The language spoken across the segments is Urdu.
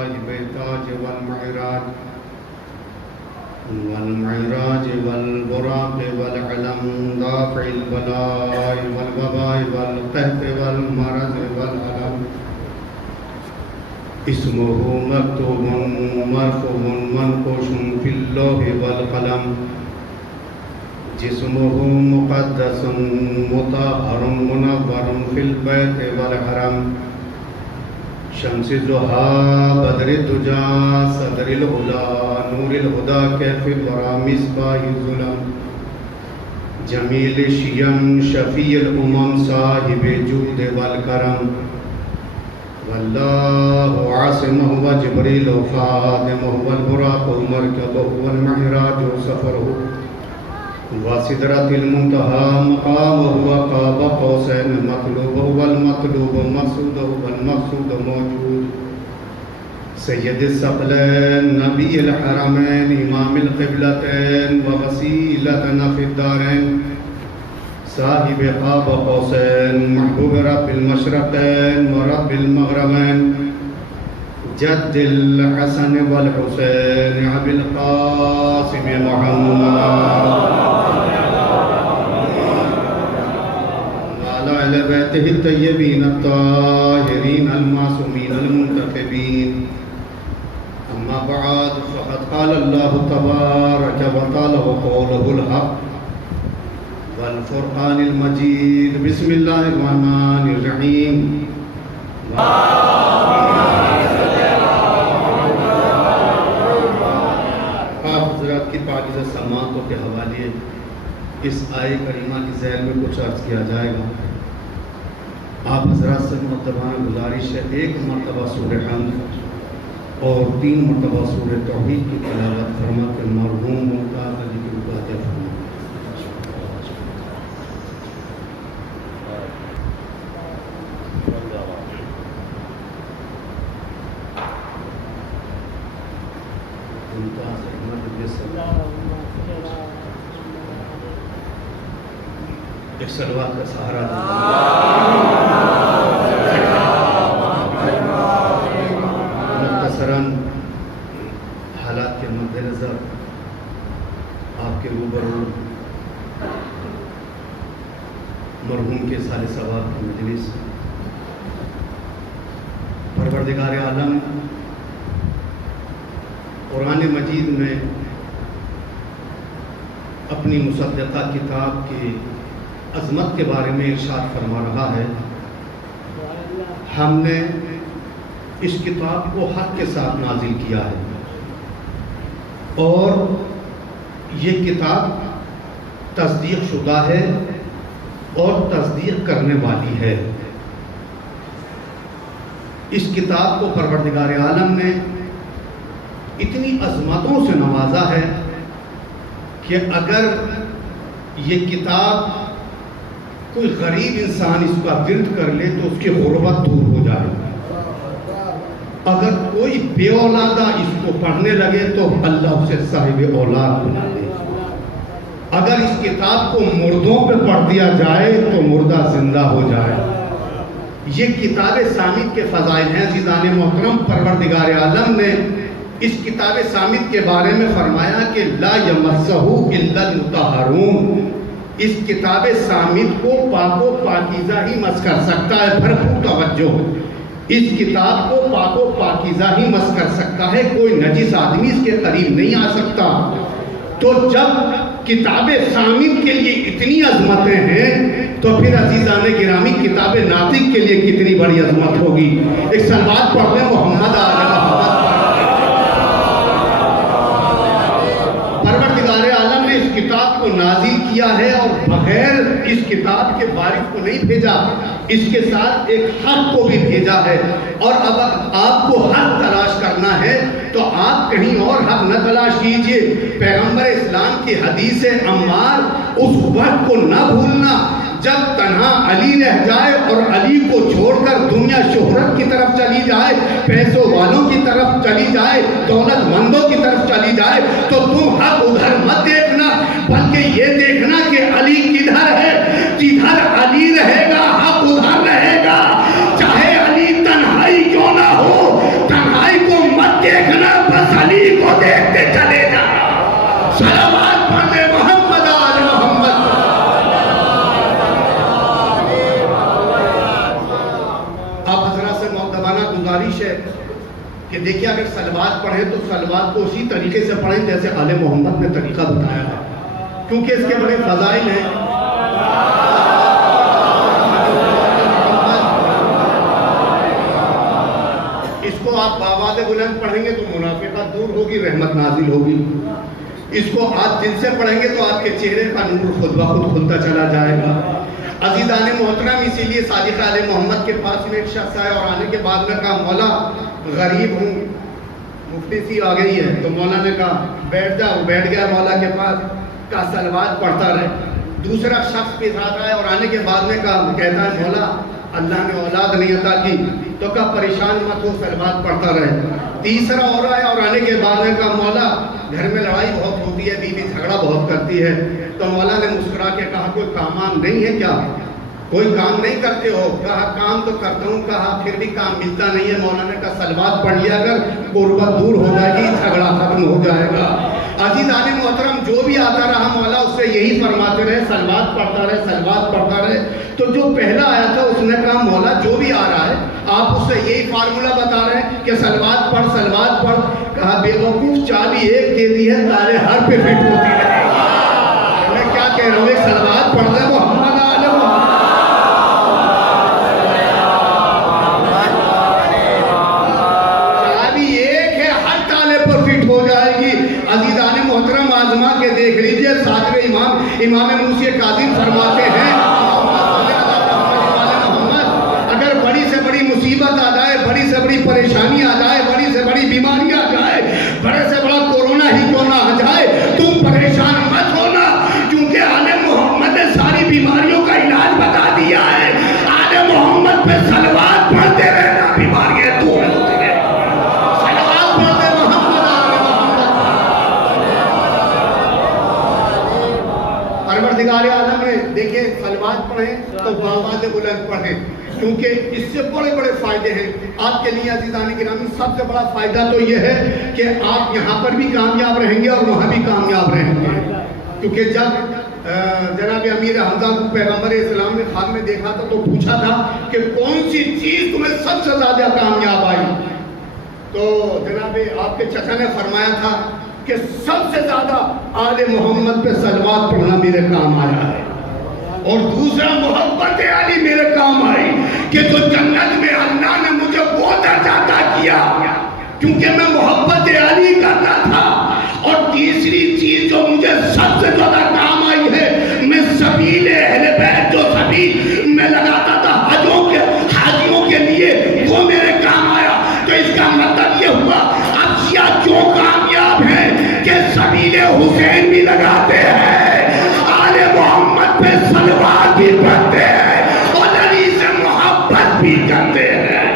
صاحب تاج والمعراج والبراق والعلم دافع البلاء والوباء والقحط والمرض والألم اسمه مكتوب مرفوع منقوش في اللوح والقلم جسمه مقدس مطهر منور في البيت والحرم شمس ضحى بدر الدجى صدر العلا نور الهدى كيف الورى مصباح الظلم جمیل الشیم شفیع الامم صاحب جود والکرم واللہ عاصمہ وجبریل وخادمہ والبراق مرکبہ والمعراج سفرہ وسدرۃ المنتہى مقامہ وقاب قوسین مطلوبہ والمطلوب مقصودہ والمقصود موجود سید الثقلین نبی الحرمین امام القبلتین ووسیلتنا فی الدارین صاحب قاب قوسین محبوب رب المشرقین ورب المغربین جد الحسن والحسین ابی القاسم محمد وعلى اہل بیتہ الطیبین الطاہرین المعصومین المنتخبین اما بعد فقد قال اللہ تبارک وتعالی وقوله الحق والفرقان المجید بسم اللہ الرحمن الرحیم آپ حضرات کی پاکیزہ سماعتوں کے حوالے اس آیہ کریمہ کی ذیل میں کچھ عرض کیا جائے گا۔ آپ حضرات سے مرتبہ گزارش ہے 1 مرتبہ سورہ حمد اور 3 مرتبہ سورہ توحید کی تلاوت فرما کے مرحوموں کا ذکر فاتحہ فرما۔ ایک صلوات کا سہارا مختصراً حالات کے مد نظر آپ کے روبرو مرحوم کے سال ثواب کی مجلس پروردگار عالم قرآن مجید میں اپنی مصدقہ کتاب کی عظمت کے بارے میں ارشاد فرما رہا ہے۔ ہم نے اس کتاب کو حق کے ساتھ نازل کیا ہے اور یہ کتاب تصدیق شدہ ہے اور تصدیق کرنے والی ہے۔ اس کتاب کو پروردگار عالم نے اتنی عظمتوں سے نوازا ہے کہ اگر یہ کتاب کوئی غریب انسان اس کا ورد کر لے تو اس کی غربت دور ہو جائے، اگر کوئی بے اولادہ اس کو پڑھنے لگے تو اللہ اسے صاحب اولاد بنا دے، اگر اس کتاب کو مردوں پہ پڑھ دیا جائے تو مردہ زندہ ہو جائے۔ یہ کتاب سامت کے فضائل ہیں۔ عزیزان محترم، پروردگار عالم نے اس کتاب سامت کے بارے میں فرمایا کہ لا یمسہ الا المطہرون، اس کتاب سامت کو پاک و پاکیزہ ہی مس کر سکتا ہے۔ بھرپور توجہ، اس کتاب کو پاک و پاکیزہ ہی مس کر سکتا ہے، کوئی نجس آدمی اس کے قریب نہیں آ سکتا۔ تو جب کتاب سامت کے لیے اتنی عظمتیں ہیں تو پھر عزیزان گرامی کتاب ناطق کے لیے کتنی بڑی عظمت ہوگی۔ ایک صلوات پڑھتے ہیں محمد آل محمد۔ پروردگار عالم نے اس کتاب کو نازل کیا ہے اور بغیر اس کتاب کے وارث کو نہیں بھیجا، اس کے ساتھ ایک حق کو بھی بھیجا ہے۔ اور اب آپ کو حق تلاش کرنا ہے تو آپ کہیں اور حق نہ تلاش کیجئے۔ پیغمبر اسلام کی حدیث عمار، اس وقت کو نہ بھولنا جب تنہا علی رہ جائے اور علی کو چھوڑ کر دنیا شہرت کی طرف چلی جائے، پیسوں والوں کی طرف چلی جائے، دولت مندوں کی طرف چلی جائے، تو تم حق ادھر مت دیکھنا بلکہ یہ دیکھنا کہ علی کدھر ہے۔ جدھر علی رہے گا حق ادھر رہے گا، چاہے علی تنہائی کیوں نہ ہو، تنہائی کو دیکھیے اگر صلوات پڑھیں تو صلوات کو اسی طریقے سے پڑھیں جیسے آل محمد نے طریقہ بتایا ہے، کیونکہ اس کے بڑے فضائل ہیں۔ اس کو آپ بآواز بلند پڑھیں گے تو منافقت دور ہوگی، رحمت نازل ہوگی۔ اس کو آپ دل سے پڑھیں گے تو آپ کے چہرے کا نور خود بخود کھلتا چلا جائے گا۔ عزیزان محترم، اسی لیے صادق آل محمد کے پاس میں ایک شخص آیا اور آنے کے بعد میں کہا مولا غریب ہوں، مفتی سی آ گئی ہے، تو مولا نے کہا بیٹھ جا، وہ بیٹھ گیا مولا کے پاس، کہا صلوات پڑھتا رہے۔ دوسرا شخص کے ساتھ آیا اور آنے کے بعد میں کہا، کہتا ہے مولا اللہ نے اولاد نہیں عطا کی، تو کہا پریشان مت ہو، صلوات پڑھتا رہے۔ تیسرا اور آیا اور آنے کے بعد میں کہا مولا گھر میں لڑائی بہت ہوتی ہے، بیوی جھگڑا بہت کرتی ہے، تو مولا نے مسکرا کے کہا کوئی کام نہیں ہے کیا، کوئی کام نہیں کرتے ہو؟ کہا کام تو کرتا ہوں، کہا پھر بھی کام ملتا نہیں ہے۔ مولا نے کہا صلوات پڑھ لیا اگر غربت دور ہو جائے گی، جھگڑا ختم ہو جائے گا۔ عزیزان محترم، جو بھی آتا رہا مولا اس سے یہی فرماتے رہے صلوات پڑھتا رہے، صلوات پڑھتا رہے۔ تو جو پہلا آیا تھا اس نے کہا مولا جو بھی آ رہا ہے آپ اس سے یہی فارمولا بتا رہے ہیں کہ صلوات پڑھ، صلوات پڑھ۔ کہا بے وقوف، چابی ایک دے دی ہے، تارے ہر پہ فٹ ہوتی رہے گی۔ میں کیا کہہ رہا ہوں، ایک صلوات پڑھ دے محمد آل محمد، چابی ایک ہے، ہر تالے پر فٹ ہو جائے گی۔ عزیزان محترم، آزما کے دیکھ لیجئے، ساتویں امام موسی کاظم فرماتے ہیں اگر بڑی سے بڑی مصیبت آ جائے، بڑی سے بڑی پریشانی آ جائے، بڑی سے بڑی بیماری آ جائے، بڑے سے بڑا کورونا ہی کیوں نہ آ جائے، تم پریشان مت ہونا، کیونکہ آل محمد نے ساری بیماریوں کا علاج بتا دیا ہے۔ آل محمد پہ صلوات پڑھتے رہنا، بیماریاں دور ہوتی رہیں۔ صلوات پڑھتے محمد آل محمد۔ پروردگار عالم نے دیکھیں صلوات پڑھیں تو بآواز بلند پڑھیں، کیونکہ اس سے بڑے بڑے فائدے ہیں آپ کے لیے۔ عزیزان گرامی، سب سے بڑا فائدہ تو یہ ہے کہ آپ یہاں پر بھی کامیاب رہیں گے اور وہاں بھی کامیاب رہیں گے، کیونکہ جب جناب امیر حمزہ کو پیغمبر اسلام نے خواب میں دیکھا تھا تو پوچھا تھا کہ کون سی چیز تمہیں سب سے زیادہ کامیاب آئی، تو جناب آپ کے چچا نے فرمایا تھا کہ سب سے زیادہ آل محمد پہ صلوات پڑھنا میرے کام آیا ہے، اور دوسرا محبت علی میرے کام آئی کہ جو جنت میں اللہ نے مجھے وہ درجہ عطا کیا کیونکہ میں محبت علی کرتا تھا، اور تیسری چیز جو مجھے سب سے زیادہ کام آئی ہے، میں سبیل اہل بیت جو سبیل میں لگاتا تھا حاجیوں کے لیے، وہ میرے کام آیا۔ تو اس کا مطلب یہ ہوا اب شیعہ کیوں کامیاب ہیں کہ سبیل حسین بھی لگاتے ہیں، آل محمد پہ صلوات بھی پڑھتے ہیں، اور علی سے محبت بھی کرتے ہیں۔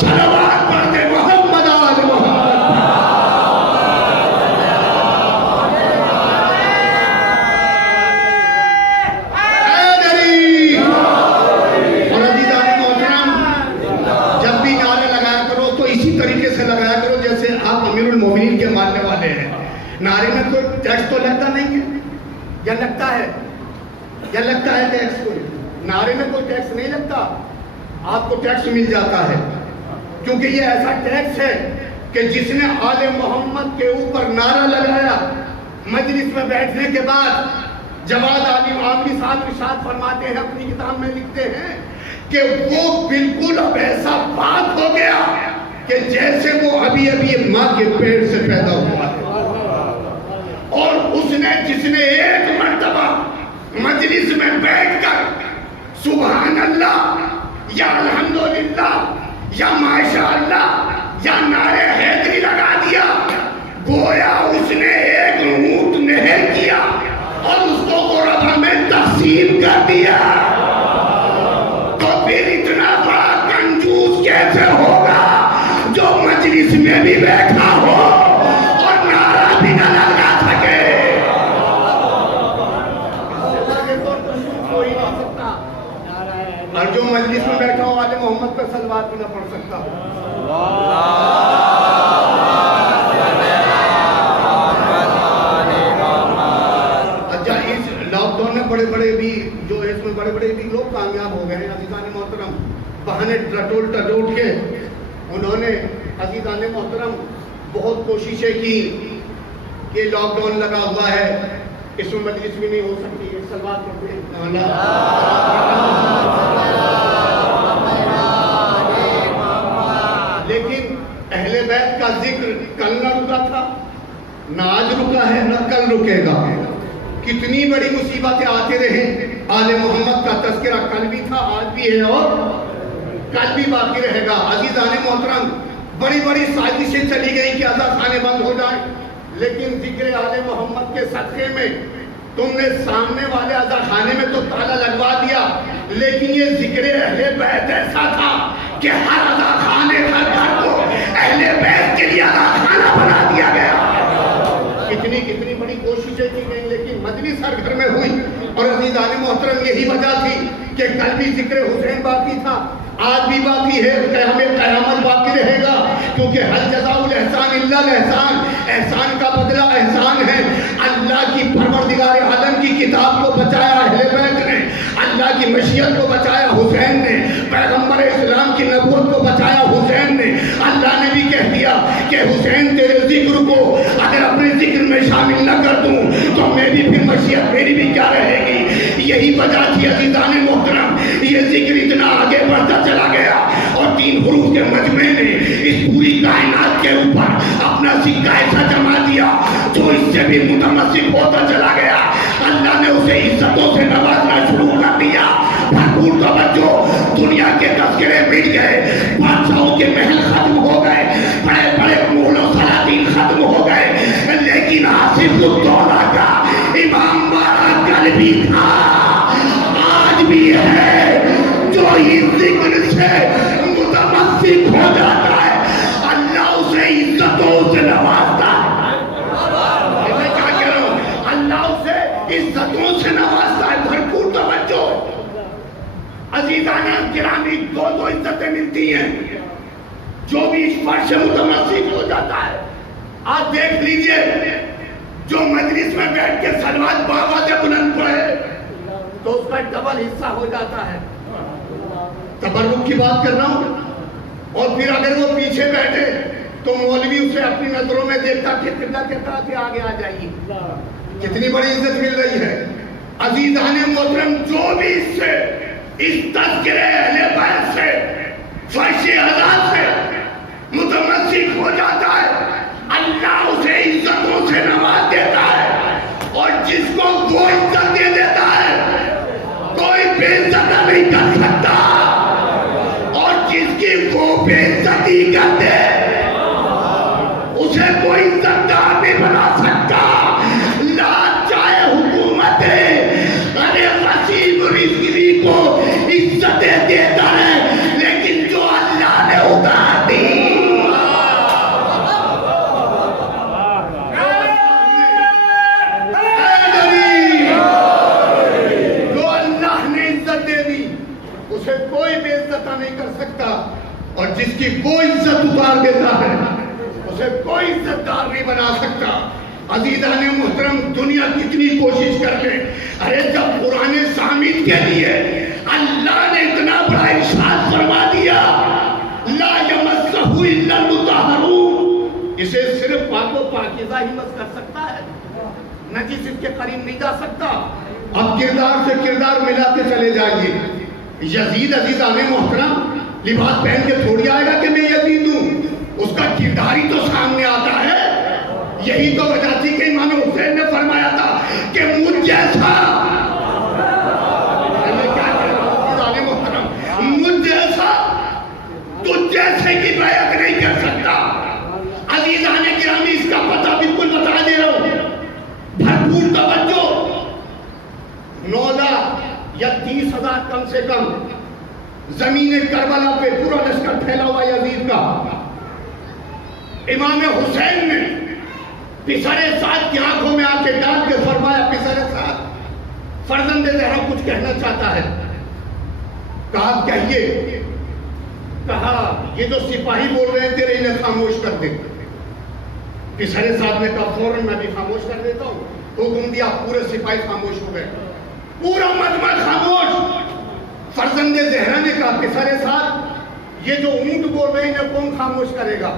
صلوات پڑھتے محمد آل محمد۔ اے علی! اور عزیزان محترم، جب بھی نعرے لگایا کرو تو اسی طریقے سے لگایا کرو جیسے آپ امیر المومنین کے ماننے والے ہیں۔ نعرے میں کوئی ٹیکس تو لگتا نہیں ہے، یا لگتا ہے؟ یا لگتا ہے ٹیکس؟ کوئی نعرے میں کوئی ٹیکس نہیں لگتا، آپ کو ٹیکس مل جاتا ہے، کیونکہ یہ ایسا ٹیکس ہے کہ جس نے آل محمد کے اوپر نعرہ لگایا، مجلس میں بیٹھنے کے بعد جواد عامری صاحب ارشاد فرماتے ہیں، اپنی کتاب میں لکھتے ہیں کہ وہ بالکل اب ایسا بات ہو گیا کہ جیسے وہ ابھی ماں کے پیٹ سے پیدا ہوا ہے، اور جس نے ایک مرتبہ مجلس میں بیٹھ کر سبحان اللہ یا الحمدللہ یا ماشاء اللہ یا نعرہ حیدری لگا دیا، گویا اس نے ایک اونٹ نہر کیا اور اس کو غربا میں تقسیم کر دیا۔ تو پھر اتنا بڑا کنجوس کیسے ہوگا جو مجلس میں بھی بیٹھا ہو اور نعرہ بھی نہ لگا سکے؟ اور جو مجلس میں بیٹھا ہو آل محمد پہ صلوات بھی نہ پڑھ سکتا ہو۔ اچھا، اس لاک ڈاؤن میں بڑے بڑے بھی جو ہے اس میں بڑے بڑے بھی لوگ کامیاب ہو گئے ہیں۔ عزیزان محترم، بہانے ٹٹول کے انہوں نے عزیزان محترم بہت کوششیں کی کہ لاک ڈاؤن لگا ہوا ہے، اس میں مجلس بھی نہیں ہو سکتی ہے، صلوات پڑھتے ہیں۔ لیکن اہل بیت کا ذکر کل نہ رکا تھا، نہ آج رکا ہے، نہ کل رکے گا۔ کتنی بڑی مصیبتیں آتے رہے، آل محمد کا تذکرہ کل بھی تھا، آج بھی ہے اور کل بھی باقی رہے گا۔ عزیزان محترم بڑی بڑی سازشیں چلی گئی کہ اذان خانے بند ہو جائیں، لیکن ذکر آل محمد کے صدقے میں تم نے سامنے والے اذان خانے میں تو تالا لگوا دیا، لیکن یہ ذکر اہل بیت ایسا تھا کہ ہر اذان خانے کا گھر کو اہل بیت کے لیے اذان خانہ بنا دیا گیا۔ کتنی بڑی کوششیں کی گئی، لیکن مجلس ہر گھر میں ہوئی۔ اور عزیزان محترم یہی وجہ تھی کہ کل بھی ذکر حسین باقی تھا، آج بھی باقی ہے، ہمیں قیامت باقی رہے گا، کیونکہ حل جزاء الاحسان الا الاحسان، احسان کا بدلہ احسان ہے۔ اللہ کی پروردگار عالم کی کتاب کو بچایا اہل بیت نے، اللہ کی مشیت کو بچایا حسین نے، پیغمبر اسلام کی نبوت کو بچایا حسین نے۔ اللہ نے بھی کہہ دیا کہ حسین تیرے ذکر کو اگر اپنے ذکر میں شامل نہ کر دوں تو میں بھی پھر مشیت میری بھی کیا رہے گی۔ یہی وجہ تھی عزیزان محترم، یہ ذکر اتنا آگے بڑھتا چلا گیا اور 3 حروف کے مجمع نے اس پوری کائنات کے اوپر اپنا سکہ ایسا جما دیا جو اس سے بھی متمسک ہوتا چلا گیا۔ اللہ نے اسے عزتوں سے نوازنا شروع کر دیا۔ بھرپور توجہ، دنیا کے تذکرے مٹ گئے، بادشاہوں کے محل ختم ہو گئے، بڑے بڑے مغلوں سلاطین ختم ہو گئے، لیکن آصف الدولہ کا امام بارہ کل بھی تھا، آج بھی ہے، جو اس ذکر سے متمسک ہو جاتا ہے اللہ اسے عزتوں سے نوازتا ہے۔ میں کیا کہہ رہا ہوں، اللہ اسے عزتوں سے نوازتا ہے۔ بھرپور توجہ، عزیزان گرامی، 2 عزتیں ملتی ہیں جو بھی اس پر سے متمسک ہو جاتا ہے۔ آپ دیکھ لیجئے، جو مجلس میں بیٹھ کے صلوات باوازِ بلند پڑھے تو اس کا ڈبل حصہ ہو جاتا ہے۔ تبرک کی بات کر رہا ہوں۔ اور پھر اگر وہ پیچھے بیٹھے تو مولوی اسے اپنی نظروں میں دیکھتا کہ قبلہ کہتا کہ آگے آ جائیے۔ کتنی بڑی عزت مل رہی ہے۔ عزیزان محترم، جو بھی اس سے، اس تذکرے اہل بیت سے، فرش عزت سے متمسک ہو جاتا ہے، اللہ اسے عزتوں سے نواز دیتا ہے۔ اور جس کو وہ عزت دے دیتا ہے کوئی بے عزت نہیں کر سکتا، اور جس کی وہ بے عزتی کرتے اسے کوئی عزت دار نہیں بنا سکتا۔ لا چاہے حکومت ارے غصیب رزقی کو عزتیں دیتا ہے، لیکن جو اللہ نے اتار دی، اسے کوئی بے عزت نہیں کر سکتا، اور جس کی وہ عزت اتار دیتا ہے اسے کوئی عزت دار نہیں بنا سکتا۔ عزیزان محترم، دنیا کتنی کوشش کر لے، ارے جب قرآن سامد کے لیے اللہ نے اتنا بڑا ارشاد فرما دیا، لا یمسہ الا المطہرون، اسے صرف پاک و پاکیزہ ہی مس کر سکتا ہے، نجس اس کے قریب نہیں جا سکتا۔ اب کردار سے کردار ملاتے چلے جائیے۔ یزید عزیزان محترم لباس پہن کے تھوڑی آئے گا کہ میں یزید ہوں، اس کا کردار ہی تو سامنے آتا ہے۔ یہی تو وجہ تھی کہ امام حسین نے فرمایا تھا کہ مجھ جیسا، میں کیا کہہ رہا ہوں عزیزان محترم، مجھ جیسا تجھ جیسے کی بیعت نہیں کر سکتا۔ عزیزان گرامی، اس کا پتہ بالکل بتا دے رہا ہوں، بھرپور توجہ، 9 لاکھ یا 30,000 کم سے کم زمین کربلا پہ پورا لشکر پھیلا ہوا یزید کا۔ امام حسین نے پسرے سعد کی آنکھوں میں آ کے ڈال کے فرمایا، پسرے سعد، فرزند زہرا کچھ کہنا چاہتا ہے۔ کہا کہیے۔ کہا یہ جو سپاہی بول رہے ہیں تیرے انہیں خاموش کر دے۔ پسرے سعد نے کہا فوراً میں بھی خاموش کر دیتا ہوں۔ حکم دیا، پورے سپاہی خاموش ہو گئے، پورا مجمع خاموش۔ فرزند زہرا نے کہا پسرے سعد یہ جو اونٹ بول رہے ہیں انہیں کون خاموش کرے گا؟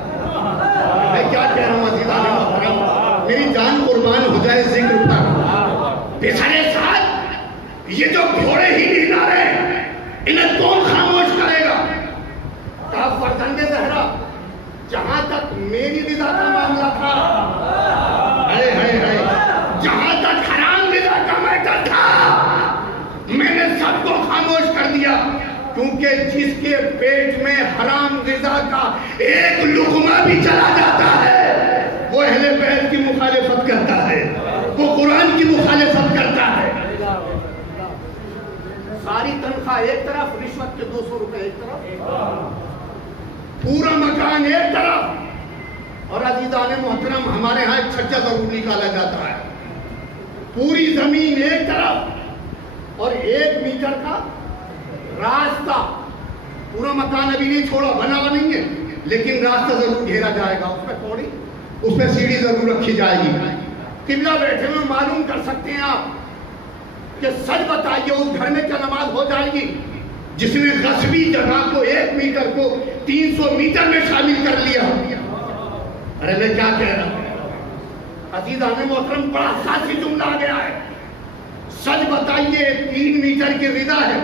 میں کیا کہہ رہا ہوں عزیزان محترم، میری جان قربان ہو جائے ذکر پر۔ پچھلے سال یہ جو گھوڑے ہی نہیں لا رہے انہیں کون خاموش کرے گا؟ کہا فرزند زہرا جہاں تک میری رضا کا معاملہ تھا، جہاں تک حرام رضا کا میٹر تھا، میں نے سب کو خاموش کر دیا، کیونکہ جس کے پیٹ میں حرام رضا کا ایک لقمہ بھی چلا جاتا ہے وہ اہل بیت کی مخالفت کرتا ہے، وہ قرآن کی مخالفت کرتا ہے۔ ساری تنخواہ ایک طرف، رشوت کے 200 روپے ایک طرف، پورا مکان ایک طرف، اور عزیزان محترم ہمارے ہاں ایک چھجا ضرور نکالا جاتا ہے، پوری زمین ایک طرف اور 1 میٹر کا راستہ، پورا مکان ابھی نہیں چھوڑا، بنا ہوا نہیں ہے، لیکن راستہ ضرور گھیرا جائے گا، اس پہ تھوڑی، اس پہ سیڑھی ضرور رکھی جائے گی۔ قبلہ بیٹھے میں معلوم کر سکتے ہیں آپ کہ سچ بتائیے اس گھر میں کیا نماز ہو جائے گی جس نے غصبی جگہ کو 1 میٹر کو 300 میٹر میں شامل کر لیا؟ ارے میں کیا کہہ رہا ہوں عزیزان محترم، بڑا خاصی جملہ آ گیا ہے۔ سچ بتائیے 3 میٹر کی رضا ہے،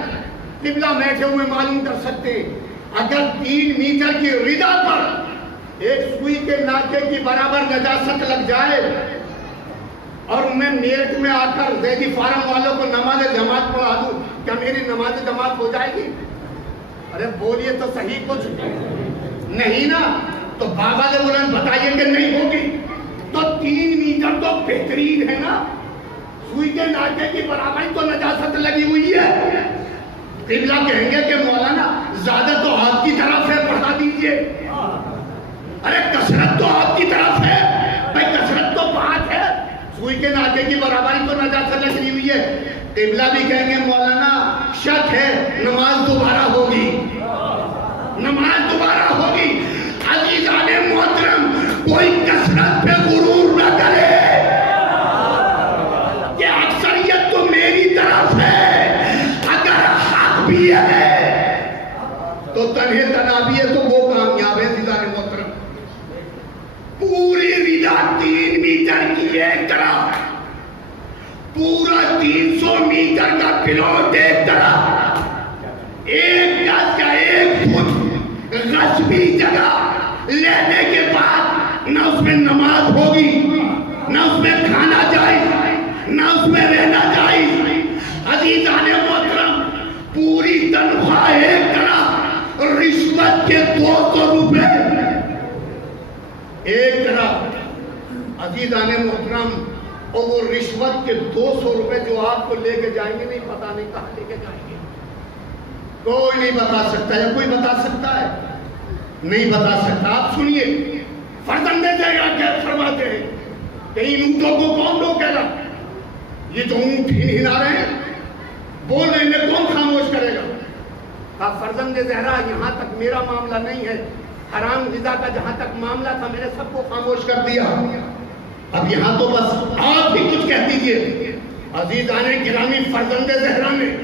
قبلہ بیٹھے ہوئے معلوم کر سکتے ہیں، اگر 3 میٹر کی رضا پر ایک سوئی کے ناکے کی برابر نجاست لگ جائے اور میں میرٹ میں آ کر زیدی فارم والوں کو نماز جماعت پڑھا دوں، کیا میری نماز جماعت ہو جائے گی؟ ارے بولیے تو صحیح، کچھ نہیں نا؟ تو بابا نے بلند بتائیے کہ نہیں ہوگی۔ تو 3 میٹر تو بہترین ہے نا، سوئی کے ناکے کی برابر تو نجاست لگی ہوئی ہے۔ قبلہ کہیں گے کہ مولانا زیادہ تو آپ کی طرف ہے، پڑھا دیجئے۔ ارے کثرت تو آپ کی طرف ہے بھائی، کثرت تو بات ہے، سوئی کے ناکے کی برابری تو نجاست لگی ہوئی ہے۔ قبلہ بھی کہیں گے مولانا شک ہے، نماز دوبارہ ہوگی، نماز دوبارہ ہوگی۔ عزیزان محترم، کوئی کثرت پہ غرور نہ کرے کہ اکثریت تو میری طرف ہے، اگر حق بھی ہے تو تنہے تنابی ہے تو وہ کامیاب ہے۔ عزیزان محترم، پوری رضا 3 میٹر کی ایک طرف، پورا 300 میٹر کا پلاٹ ایک طرف، 1 گز کا 1 فٹ غصبی جگہ لینے کے بعد نہ اس میں نماز ہوگی، نہ اس میں کھانا جائز، نہ اس میں رہنا جائز۔ عزیزان محترم، پوری تنخواہ ایک طرف، رشوت کے 200 روپے ایک طرف۔ عزیزان محترم، اور وہ رشوت کے 200 روپے جو آپ کو لے کے جائیں گے، نہیں پتا نہیں کہاں لے کے جائیں گے، کوئی نہیں بتا سکتا، یا کوئی بتا سکتا ہے؟ نہیں بتا سکتا۔ آپ سنیے فرزند زہرا کیا فرماتے ہیں کہ ان اونٹوں کو کون روکے گا؟ یہ جو اونٹ ہلا رہے ہیں، بول رہے ہیں، کون خاموش کرے گا؟ کہا فرزند زہرا یہاں تک میرا معاملہ نہیں ہے، حرام غذا کا جہاں تک معاملہ تھا میں نے سب کو خاموش کر دیا، اب یہاں تو بس آپ بھی کچھ کہہ دیجئے۔ عزیزان گرامی، فرزند زہرا نے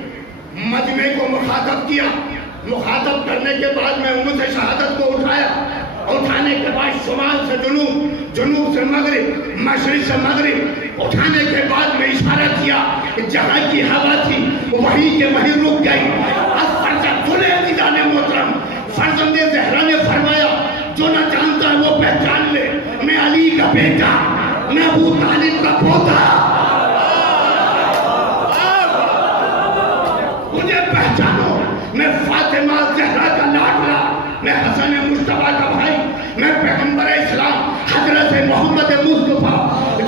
مجمع کو مخاطب کیا، مخاطب کرنے کے بعد میں امت شہادت کو اٹھایا، اٹھانے کے بعد شمال سے جنوب، جنوب سے مغرب، مشرق سے مغرب، اٹھانے کے بعد میں اشارہ کیا کہ جہاں کی ہوا تھی وہیں کے وہیں رک گئی۔ اب فرزند سنے عزیزان محترم، فرزند زہرا نے فرمایا جو نہ جانتا ہے وہ پہچان لے، میں علی کا بیٹا، میں ابو طالب کا پوتا، مجھے پہچانو، میں فاطمہ زہرا کا لاڈلا، میں حسن مصطفیٰ کا بھائی، میں پیغمبر اسلام حضرت محمد مصطفیٰ،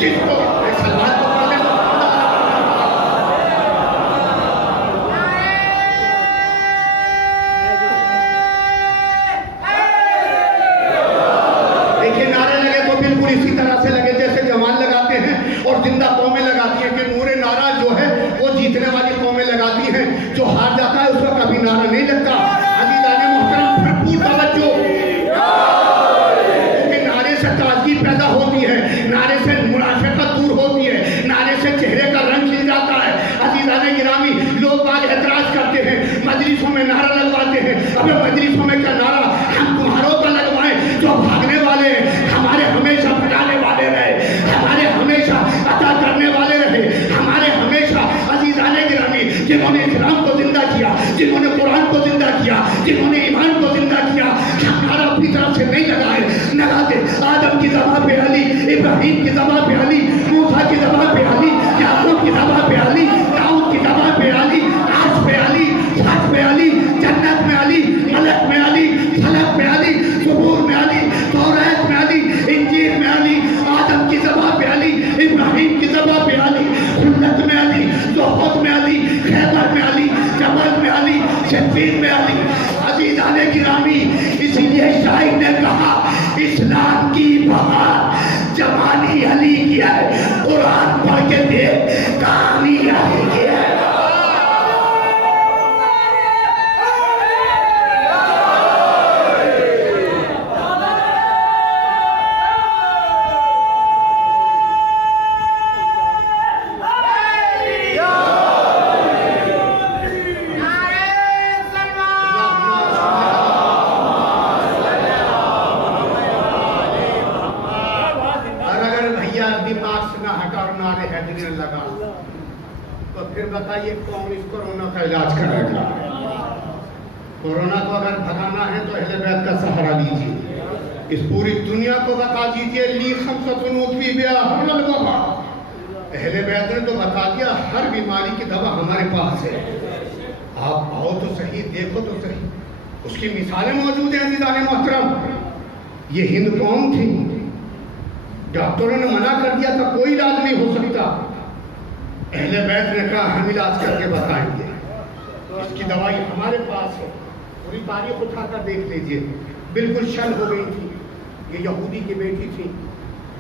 جس کو سلوات کو پڑھنے دیکھیں نعرے لگے تو بالکل اسی طرح سے لگے جیسے جوان لگاتے ہیں اور زندہ قومیں لگاتی ہیں، کہ نور نعرہ جو ہے وہ جیتنے والی قومیں لگاتی ہیں، جو ہار جاتا ہے اس کا کبھی نعرہ نہیں لگتا۔ عزیزان محترم، بھرپور توجہ، کیونکہ نعرے سے تازگی پیدا ہوتی ہے، نعرے سے منافقت دور ہوتی ہے، نعرے سے چہرے کا رنگ کھل جاتا ہے۔ عزیزان گرامی، لوگ بعض اعتراض کرتے ہیں، مجلسوں میں نعرہ لگواتے ہیں، ابے مجلسوں میں کیا نعرہ جنہوں نے اسلام کو زندہ کیا، جنہوں نے قرآن کو زندہ کیا، جنہوں نے ایمان کو زندہ کیا. ہمارا اپنی طرف سے نہیں لگائے، لگاتے آدم کی زبان پہ علی، ابراہیم کی زبان پہ علی، موسیٰ کی زبان پہ علی، یعقوب کی زبان پہ علی، داؤد کی زبان پہ علی، عرش پہ علی، سچ پہ علی، جنت میں علی، ملک میں علی، فلک میں علی، زبور میں علی، توریت میں علی، انجیل میں علی، آدم کی زبان پہ علی، ابراہیم کی زبان پہ علی، خلت میں علی، زہد میں علی، خیبر میں علی، جبل میں علی، شفین میں علی. عزیزان گرامی، اسی لیے شاعر نے کہا اسلام کی بہار جوانی علی کی ہے. قرآن پڑھ کے دیکھ کہانی علی کی ہے. تو پھر بتائیے کون اس کورونا کا علاج کرے گا؟ کورونا کو اگر بھگانا ہے تو اہل بیت کا سہارا لیجیے. اس پوری دنیا کو بتا دیجیے لی خمسۃ نطفی بیا حمل الوبا. اہل بیت نے تو بتا دیا ہر بیماری کی دوا ہمارے پاس ہے. آپ آؤ تو صحیح، دیکھو تو صحیح. اس کی مثالیں موجود ہیں عزیزان محترم. یہ ہند قوم تھی، ڈاکٹروں نے منع کر دیا تھا کوئی علاج نہیں ہو سکتا. اہل بیت نے کہا ہم علاج کر کے بتائیں گے. اس کی دوائی ہمارے پاس ہے. پوری تاریخ اٹھا کر دیکھ لیجئے. بالکل شل ہو گئی تھی. یہ یہودی کی بیٹی تھی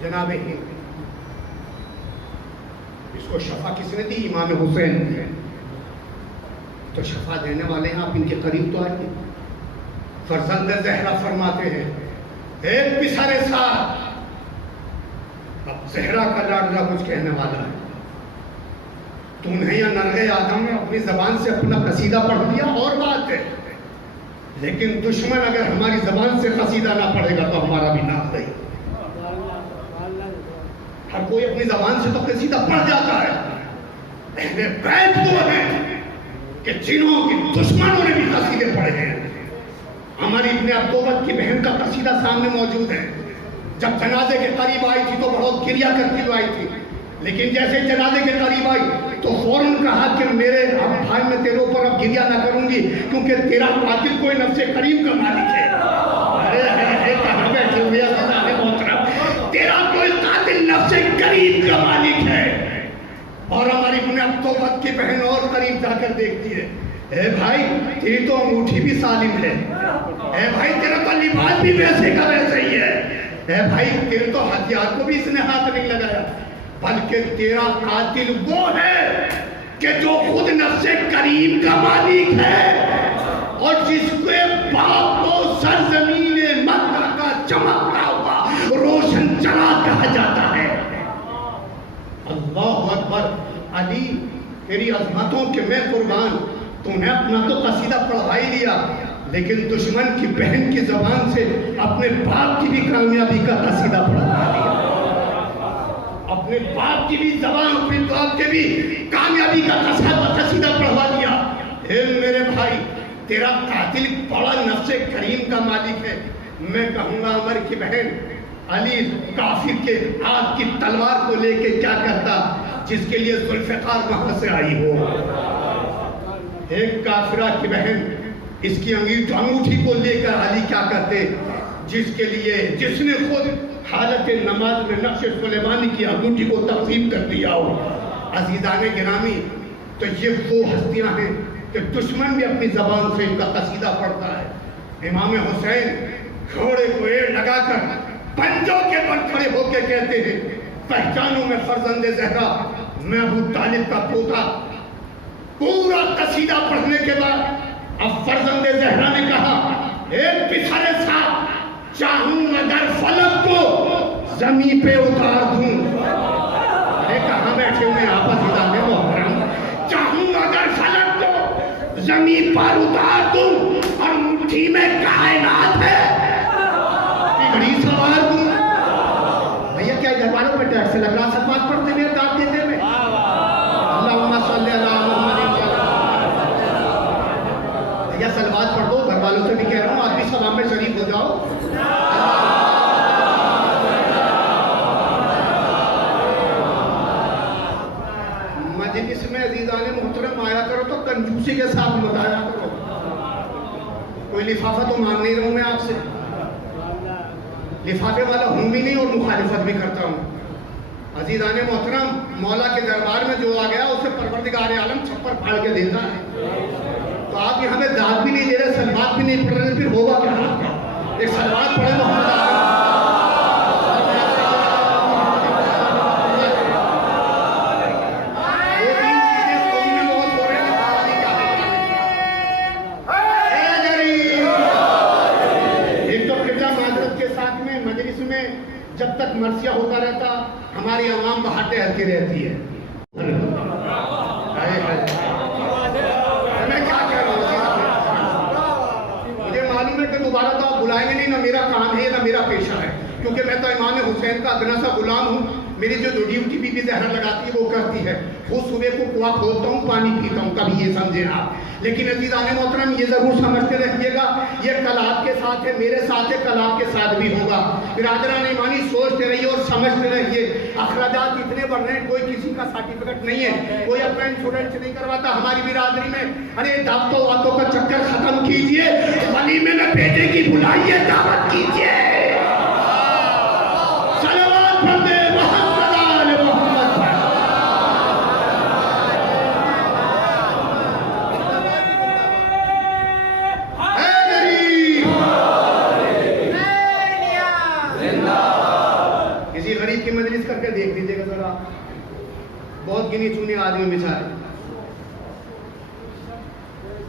جناب ہند. اس کو شفا کس نے دی؟ امام حسین. تو شفا دینے والے ہیں، آپ ان کے قریب تو آئیے. فرزند زہرا فرماتے ہیں ایک پسر ساتھ. اب زہرا کا لاڈلا کچھ کہنے والا ہے. تم نے یا نرغے آدم نے اپنی زبان سے اپنا قصیدہ پڑھ لیا اور بات ہے، لیکن دشمن اگر ہماری زبان سے قصیدہ نہ پڑھے گا تو ہمارا بھی نام نہیں. ہر کوئی اپنی زبان سے تو قصیدہ پڑھ جاتا ہے. اہل بیت تو ہیں کہ جنہوں کی دشمنوں نے بھی قصیدے پڑھے ہیں. ہماری ابن عبدوبت کی بہن کا قصیدہ سامنے موجود ہے. جب جنازے کے قریب آئی تھی تو بہت گریا کرتی آئی تھی، لیکن جیسے جنازے کے قریب آئی تو فوراً کہا کہ میرے اب بھائی میں تیرے اوپر اب گریا نہ کروں گی کیونکہ تیرا قاتل کوئی نفس کریم کا مالک ہے. ارے کہاں بیٹھے ہوئے محترم، تیرا کوئی قاتل نفس کریم کا مالک ہے. اور ہماری ابن عبدوبت کی بہن اور قریب جا کر دیکھتی ہے، اے بھائی تیری تو انگوٹھی بھی سالم ہے، اے بھائی تیرا تو لباس بھی ویسے کا ویسے ہی ہے، اے بھائی تیرے تو ہتھیار کو بھی اس نے ہاتھ نہیں لگایا، بلکہ تیرا قاتل وہ ہے کہ جو خود نفس کریم کا مالک ہے اور جس کے باپ کو سرزمین مکہ کا چمکتا ہوا روشن چلا کہا جاتا ہے. اللہ اکبر. علی تیری عظمتوں کے میں قربان. تم نے اپنا تو قصیدہ پڑھا ہی لیا، لیکن دشمن کی بہن کی زبان سے اپنے باپ کی بھی کامیابی کا قصیدہ پڑھا لیا. اپنے باپ کی بھی زبان، اپنے باپ کے بھی کامیابی کا قصیدہ پڑھوا دیا. اے میرے بھائی تیرا قاتل بڑا نفس کریم کا مالک ہے. میں کہوں گا عمر کی بہن علی کافر کے آگ کی تلوار کو لے کے کیا کرتا جس کے لیے ذوالفقار وہاں سے آئی ہو. ایک کافرہ کی بہن اس کی انگوٹھی کو لے کر علی کیا کرتے جس نے خود حالت نماز میں نقش سلیمانی کی انگوٹھی کو تقسیم کر دیا ہو. عزیزان گرامی، تو یہ وہ ہستیاں ہیں کہ دشمن بھی اپنی زبان سے ان کا قصیدہ پڑھتا ہے. امام حسین گھوڑے کو ایڑ لگا کر پنجوں کے پر کھڑے ہو کے کہتے ہیں پہچانوں میں فرزند زہرا، میں ابو طالب کا پوتا. پورا قصیدہ پڑھنے کے بعد اب فرزند زہرا نے کہا ایک پسر ساتھ چاہوں اگر فلک کو زمین پہ اتار دوں. ارے کہاں بیٹھے ہوئے آپس ادارے محترم. چاہوں اگر فلک کو زمین پر اتار دوں اور مٹھی میں کائنات ہے بڑی سوار دوں. بھیا کیا ادھر والوں پہ ٹیکس لگ رہا؟ سب بات پڑھتے ہوئے کام دیتے ہوئے. اللہم صلی اللہ محمد والوں سے بھی کہہ رہا ہوں آپ بھی سبا میں شریک ہو جاؤ. مجلس میں عزیزان محترم آیا کرو تو کنجوسی کے ساتھ مت آیا کرو. کوئی لفافہ تو مانگ نہیں رہا ہوں میں آپ سے, لفافے والا ہوں بھی نہیں اور مخالفت بھی کرتا ہوں. عزیزان محترم, مولا کے دربار میں جو آ گیا اسے پروردگار عالم چھپر پھاڑ کے دیتا ہے. تو آپ یہاں میں داد بھی نہیں دے رہے, سلوات بھی نہیں پڑھ رہے, پھر ہوگا کیا؟ ایک سلوات پڑھے محمد آگے. جب تک مرثیہ ہوتا رہتا ہماری عوام بہاٹے ہلکی رہتی ہے. میں کیا کہہ رہا ہوں, مجھے معلوم ہے کہ دوبارہ تو آپ بلائیں گے نہیں, نہ میرا کام ہے نہ میرا پیشہ ہے, کیونکہ میں تو امام حسین کا ادنا سا غلام ہوں. میری جو ڈیوٹی بی بی زہرا لگاتی ہے وہ کرتی ہے. وہ صبح کو کنواں کھولتا ہوں, پانی پیتا ہوں, کبھی یہ سمجھیں آپ. لیکن عزیزان محترم یہ ضرور سمجھتے رہیے گا, یہ کل آپ کے ساتھ ہے, میرے ساتھ ہے, کل آپ کے ساتھ بھی ہوگا. برادران ایمانی سوچتے رہیے اور سمجھتے رہیے. اخراجات اتنے بڑھ رہے ہیں, کوئی کسی کا سرٹیفکیٹ نہیں ہے, کوئی اپنا انشورنس نہیں کرواتا ہماری برادری میں. ارے دعوتوں واتوں کا چکر ختم کیجئے, ولیمے میں بیٹے کی بلائیے, دعوت کیجئے. صلوات پڑھتے مجلس کر کے دیکھ لیجیے گا ذرا, بہت گنی چنی آدمی بچارے.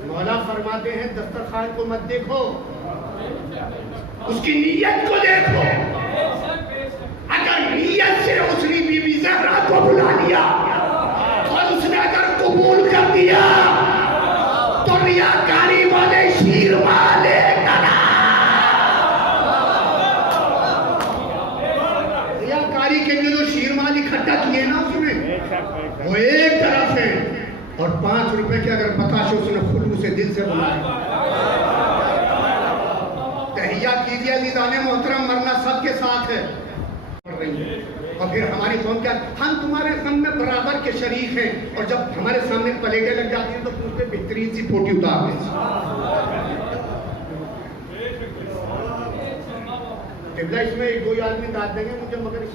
مولا فرماتے ہیں دسترخوان کو مت دیکھو, اس کی نیت کو دیکھو. اگر نیت سے اس نے بی بی زہرا کو بلا لیا اور اس نے اگر قبول کر دیا تو ریاکاری والے شیر والے کے لیے جو شیر مال اکٹھا کیے نا اس میں, وہ ایک طرف ہے, اور 5 روپے کے اگر بتاشے اس نے خلوص سے دل سے بنائے. تحیہ کیجیے عزیزان محترم, مرنا سب کے ساتھ ہے. اور پھر ہماری قوم کیا, ہم تمہارے غم میں برابر کے شریک ہیں, اور جب ہمارے سامنے پلیٹیں لگ جاتی ہیں تو اس پہ بہترین سی پھوٹی اتار دیں. اس میں ایک دو آدمی داد دیں گے مجھے, مگر ایک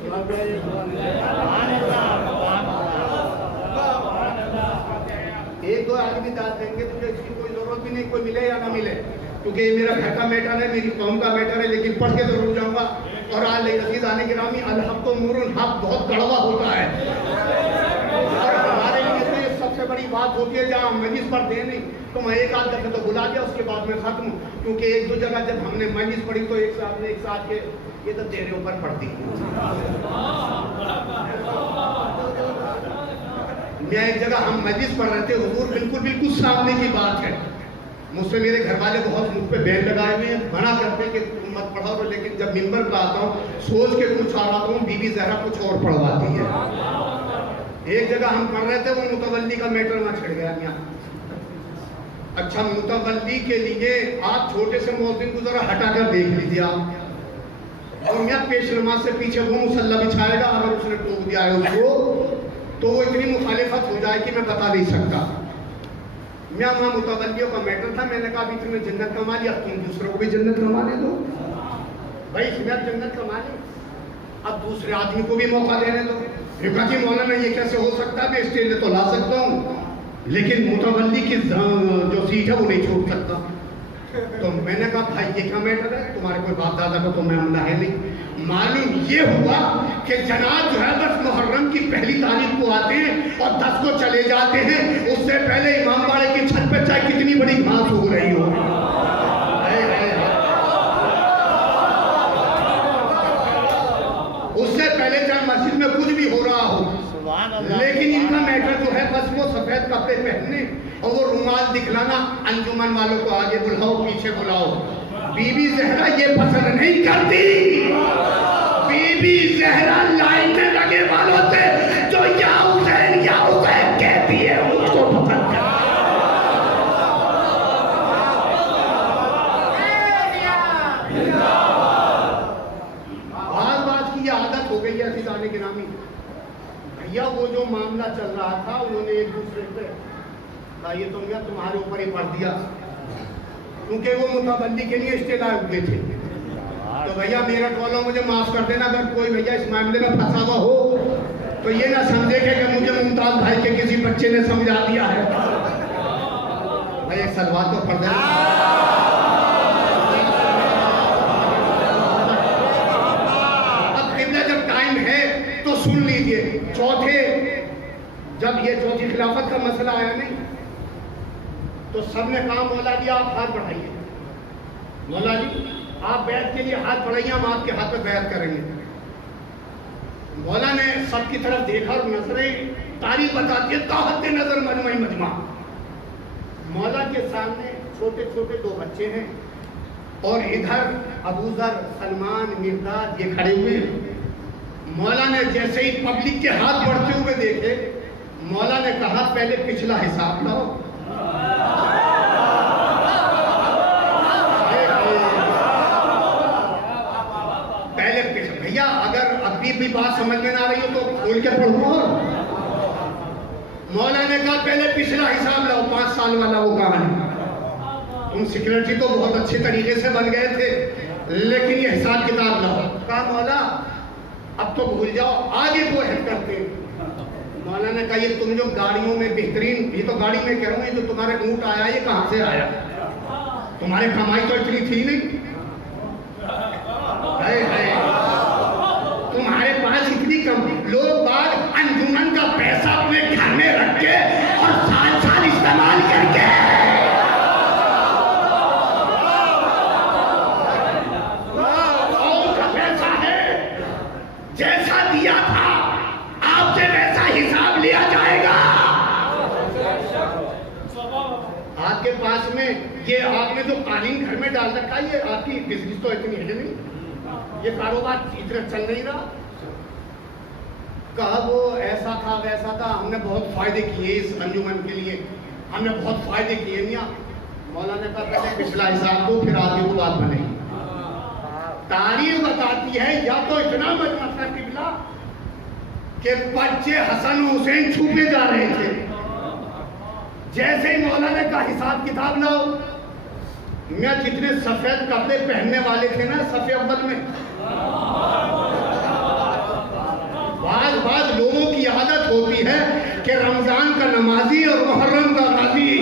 دو آدمی داد دیں گے مجھے, اس کی کوئی ضرورت بھی نہیں, کوئی ملے یا نہ ملے, کیونکہ یہ میرا گھر کا میٹر ہے, میری قوم کا میٹر ہے. لیکن پڑھ کے ضرور جاؤں گا. اور عزیز آنے گرامی, الحق و نور الحق بہت کڑوا ہوتا ہے, اور ہمارے لیے تو یہ سب سے بڑی بات ہوتی ہے. جہاں مجلس پر دے نہیں تو میں ایک آدھ دفعہ تو بلا دیا, اس کے بعد میں ختم ہوں. کیونکہ ایک دو جگہ جب ہم نے مجلس پڑھی تو ایک ساتھ کے یہ تو تیرے اوپر پڑتی ہے. میں ایک جگہ ہم مجلس پڑھ رہے تھے, حضور بالکل سامنے کی بات ہے. مجھ سے میرے گھر والے بہت مجھ پہ بین لگائے ہوئے ہیں, منع کرتے کہ تم مت پڑھاؤ, لیکن جب ممبر پہ آتا ہوں سوچ کے کچھ آ رہا ہوں, بی بی زہرا کچھ اور پڑھواتی ہے. ایک جگہ ہم پڑھ رہے تھے, وہ متولی کا میٹر وہاں چھڑ گیا یہاں. اچھا, متولی کے لیے آپ چھوٹے سے مؤذن کو ذرا ہٹا کر دیکھ لیجیے آپ, اور میاں پیش نماز سے پیچھے وہ مصلی بچھائے گا, اگر اس نے ٹوک دیا ہے اس کو تو وہ اتنی مخالفت ہو جائے کہ میں بتا نہیں سکتا. میاں وہاں متولیوں کا میٹر تھا, میں نے کہا ابھی تم نے جنت کما لیا, تم دوسروں کو بھی جنت کمانے دو. بھائی اس میں جنت کما لی, اب دوسرے آدمی کو بھی موقع دینے دو. کہا مولانا یہ کیسے ہو سکتا ہے, میں اسٹیج تو لا سکتا ہوں لیکن متولی کی جو سیٹ ہے وہ نہیں چھوڑ سکتا. تو میں نے کہا بھائی یہ کیا میٹر ہے, تمہارے کوئی باپ دادا کو تو معاملہ ہے نہیں. معلوم یہ ہوا کہ جناب جو ہے 10 محرم کی پہلی تاریخ کو آتے ہیں اور 10 کو چلے جاتے ہیں. اس سے پہلے امام باڑے کی چھت پہ چاہے کتنی بڑی گھاس ہو رہی ہو, اس سے پہلے چاہے مسجد میں کچھ بھی ہو رہا ہو, لیکن ان کا میٹر جو ہے بس وہ سفید کپڑے پہننے اور وہ رومال دکھلانا. انجمن والوں کو آگے بلاؤ, پیچھے بلاؤ. بی بی زہرا یہ پسند نہیں کرتی. بی بی زہرا لائن میں لگے والوں سے جو یا حسین کہتی ہے اس کو پسند کرتی. چل رہا تھا انہوں نے ایک دوسرے پہ یہ تو میاں تمہارے اوپر ہی پڑھ دیا، کیونکہ وہ متولی کے لیے اشتعال ہوئے تھے. تو بھیا میرٹھ والوں مجھے معاف کر دینا، اگر کوئی بھیا اس معاملے میں پھنسا ہوا ہو تو یہ نہ سمجھے کہ مجھے ممتاز بھائی کے کسی بچے نے سمجھا دیا ہے. بھائی ایک سلوات تو پڑھ دینا. اب قبلہ جب ٹائم ہے تو سن لیجئے. جب یہ چوتھی خلافت کا مسئلہ آیا نہیں تو سب نے کہا مولا جی آپ ہاتھ بڑھائیے، مولا جی آپ بیعت کے لیے ہاتھ بڑھائیے، ہم آپ کے ہاتھ پہ بیعت کریں گے. مولا نے سب کی طرف دیکھا اور نظریں تاریخ بتاتی ہے طاقت نظر مجمع مجمع. مولا کے سامنے چھوٹے چھوٹے دو بچے ہیں اور ادھر ابو ذر، سلمان، مرداد یہ کھڑے ہوئے ہیں. مولا نے جیسے ہی پبلک کے ہاتھ بڑھتے ہوئے دیکھے، مولا نے کہا پہلے پچھلا حساب لاؤ. پہلے بھیا اگر ابھی بھی بات سمجھ میں نہ آ رہی ہو تو کھول کے پڑھو. مولا نے کہا پہلے پچھلا حساب لاؤ، 5 سال والا وہ کہاں ہے؟ تم سیکریٹری تو بہت اچھے طریقے سے بن گئے تھے لیکن یہ حساب کتاب لاؤ. کہا مولا اب تو بھول جاؤ، آگے کو عہد کرتے ہیں. مولا نے کہا یہ تم جو گاڑیوں میں بہترین، یہ تو گاڑی میں کہہ رہا ہوں، یہ جو تمہارے اونٹ آیا یہ کہاں سے آیا؟ تمہاری کمائی تو اتنی تھی نہیں، تمہارے پاس اتنی کم. لوگ باغ انجمن کا پیسہ اپنے گھر میں رکھ کے اور سال سال استعمال کر کے جیسا دیا تھا آپ سے ویسا حساب لیا جائے گا. آپ کے پاس میں یہ آپ نے جو قالین گھر میں ڈال رکھا ہے یہ آپ کی بزنس تو اتنی ہے نہیں، یہ کاروبار اتنا چل نہیں رہا. کہا وہ ایسا تھا ویسا تھا، ہم نے بہت فائدے کیے اس انجمن کے لیے، ہم نے بہت فائدے کیے میاں. مولا نے کہا پہلے پچھلا حساب دو پھر آگے وہ بات بنے گی. تاریخ بتاتی ہے یا تو اتنا مجمع تھا قبلہ کہ بچے حسن و حسین چھپے جا رہے تھے. جیسے ہی مولا نے کہا حساب کتاب لاؤ، میں جتنے سفید کپڑے پہننے والے تھے نا صف اول میں، بعض لوگوں کی عادت ہوتی ہے کہ رمضان کا نمازی اور محرم کا غازی،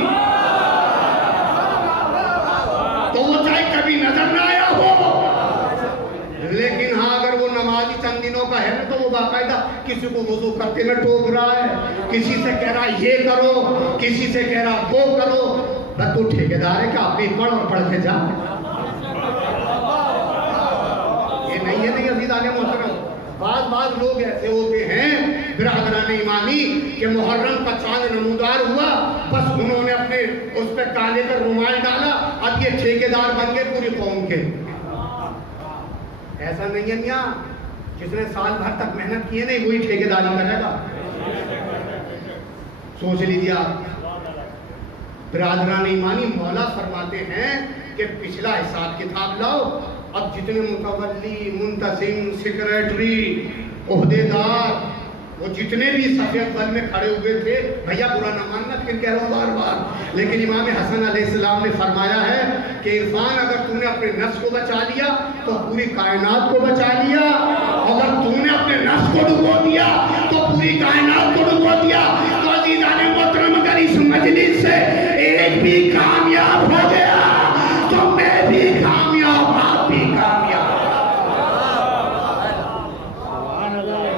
تو وہ چاہے کبھی نظر نہ آیا ہو لیکن ہاں اگر وہ نمازی چند دنوں کا ہے نا تو وہ باقاعدہ کسی کو وضو کرتے میں ٹوک رہا ہے، کسی سے کہہ رہا یہ کرو، کسی سے کہہ رہا وہ کرو. بس تو ٹھیکیدار ہے کہ آپ بھی پڑھ اور پڑھ کے جا. یہ نہیں ہے نہیں عزیزان محترم. بعض لوگ ایسے ہوتے ہیں برادران ایمانی کہ محرم کا چاند نمودار ہوا بس انہوں نے اپنے اس پہ کالے کا رومال ڈالا، اب یہ ٹھیکیدار بن گئے پوری قوم کے. ایسا نہیں ہے میاں، جس نے سال بھر تک محنت کی ہے نہیں وہی ٹھیکیداری کرے گا. سوچ لیجیے آپ برادران ایمانی. مولا فرماتے ہیں کہ پچھلا حساب کتاب لاؤ. اب جتنے متولی، منتظم، سیکریٹری، عہدیدار، وہ جتنے بھی صف اول میں کھڑے ہوئے تھے، بھیا برا نہ ماننا پھر کہہ رہا ہوں بار بار، لیکن امام حسن علیہ السلام نے فرمایا ہے کہ عرفان اگر تو نے اپنے نفس کو بچا لیا تو پوری کائنات کو بچا لیا، اگر تو نے اپنے نفس کو ڈبو دیا تو پوری کائنات کو ڈبو دیا. تو عزیزان محترم اگر اس مجلس سے ایک بھی کامیاب ہو گیا تو میں بھی کامیاب، آپ بھی کامیاب.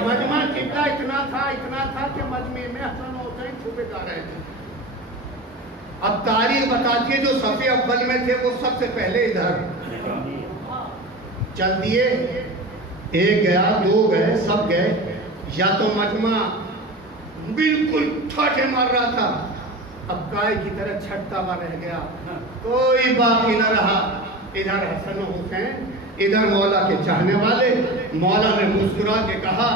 مجمع قبلہ اتنا تھا کہ مجمع میں حسن و حسین چھپے جا رہے تھے. اب تاریخ بتاتی ہے جو صف اول میں تھے وہ سب سے پہلے ادھر چل دیے. ایک گیا، دو گئے، سب گئے. یا تو مجمع بالکل ٹھاٹھے مار رہا تھا، اب گائے کی طرح چھٹتا ہوا رہ گیا، کوئی باقی نہ رہا. ادھر حسن و حسین، ادھر مولا کے چاہنے والے. مولا نے مسکرا کے کہا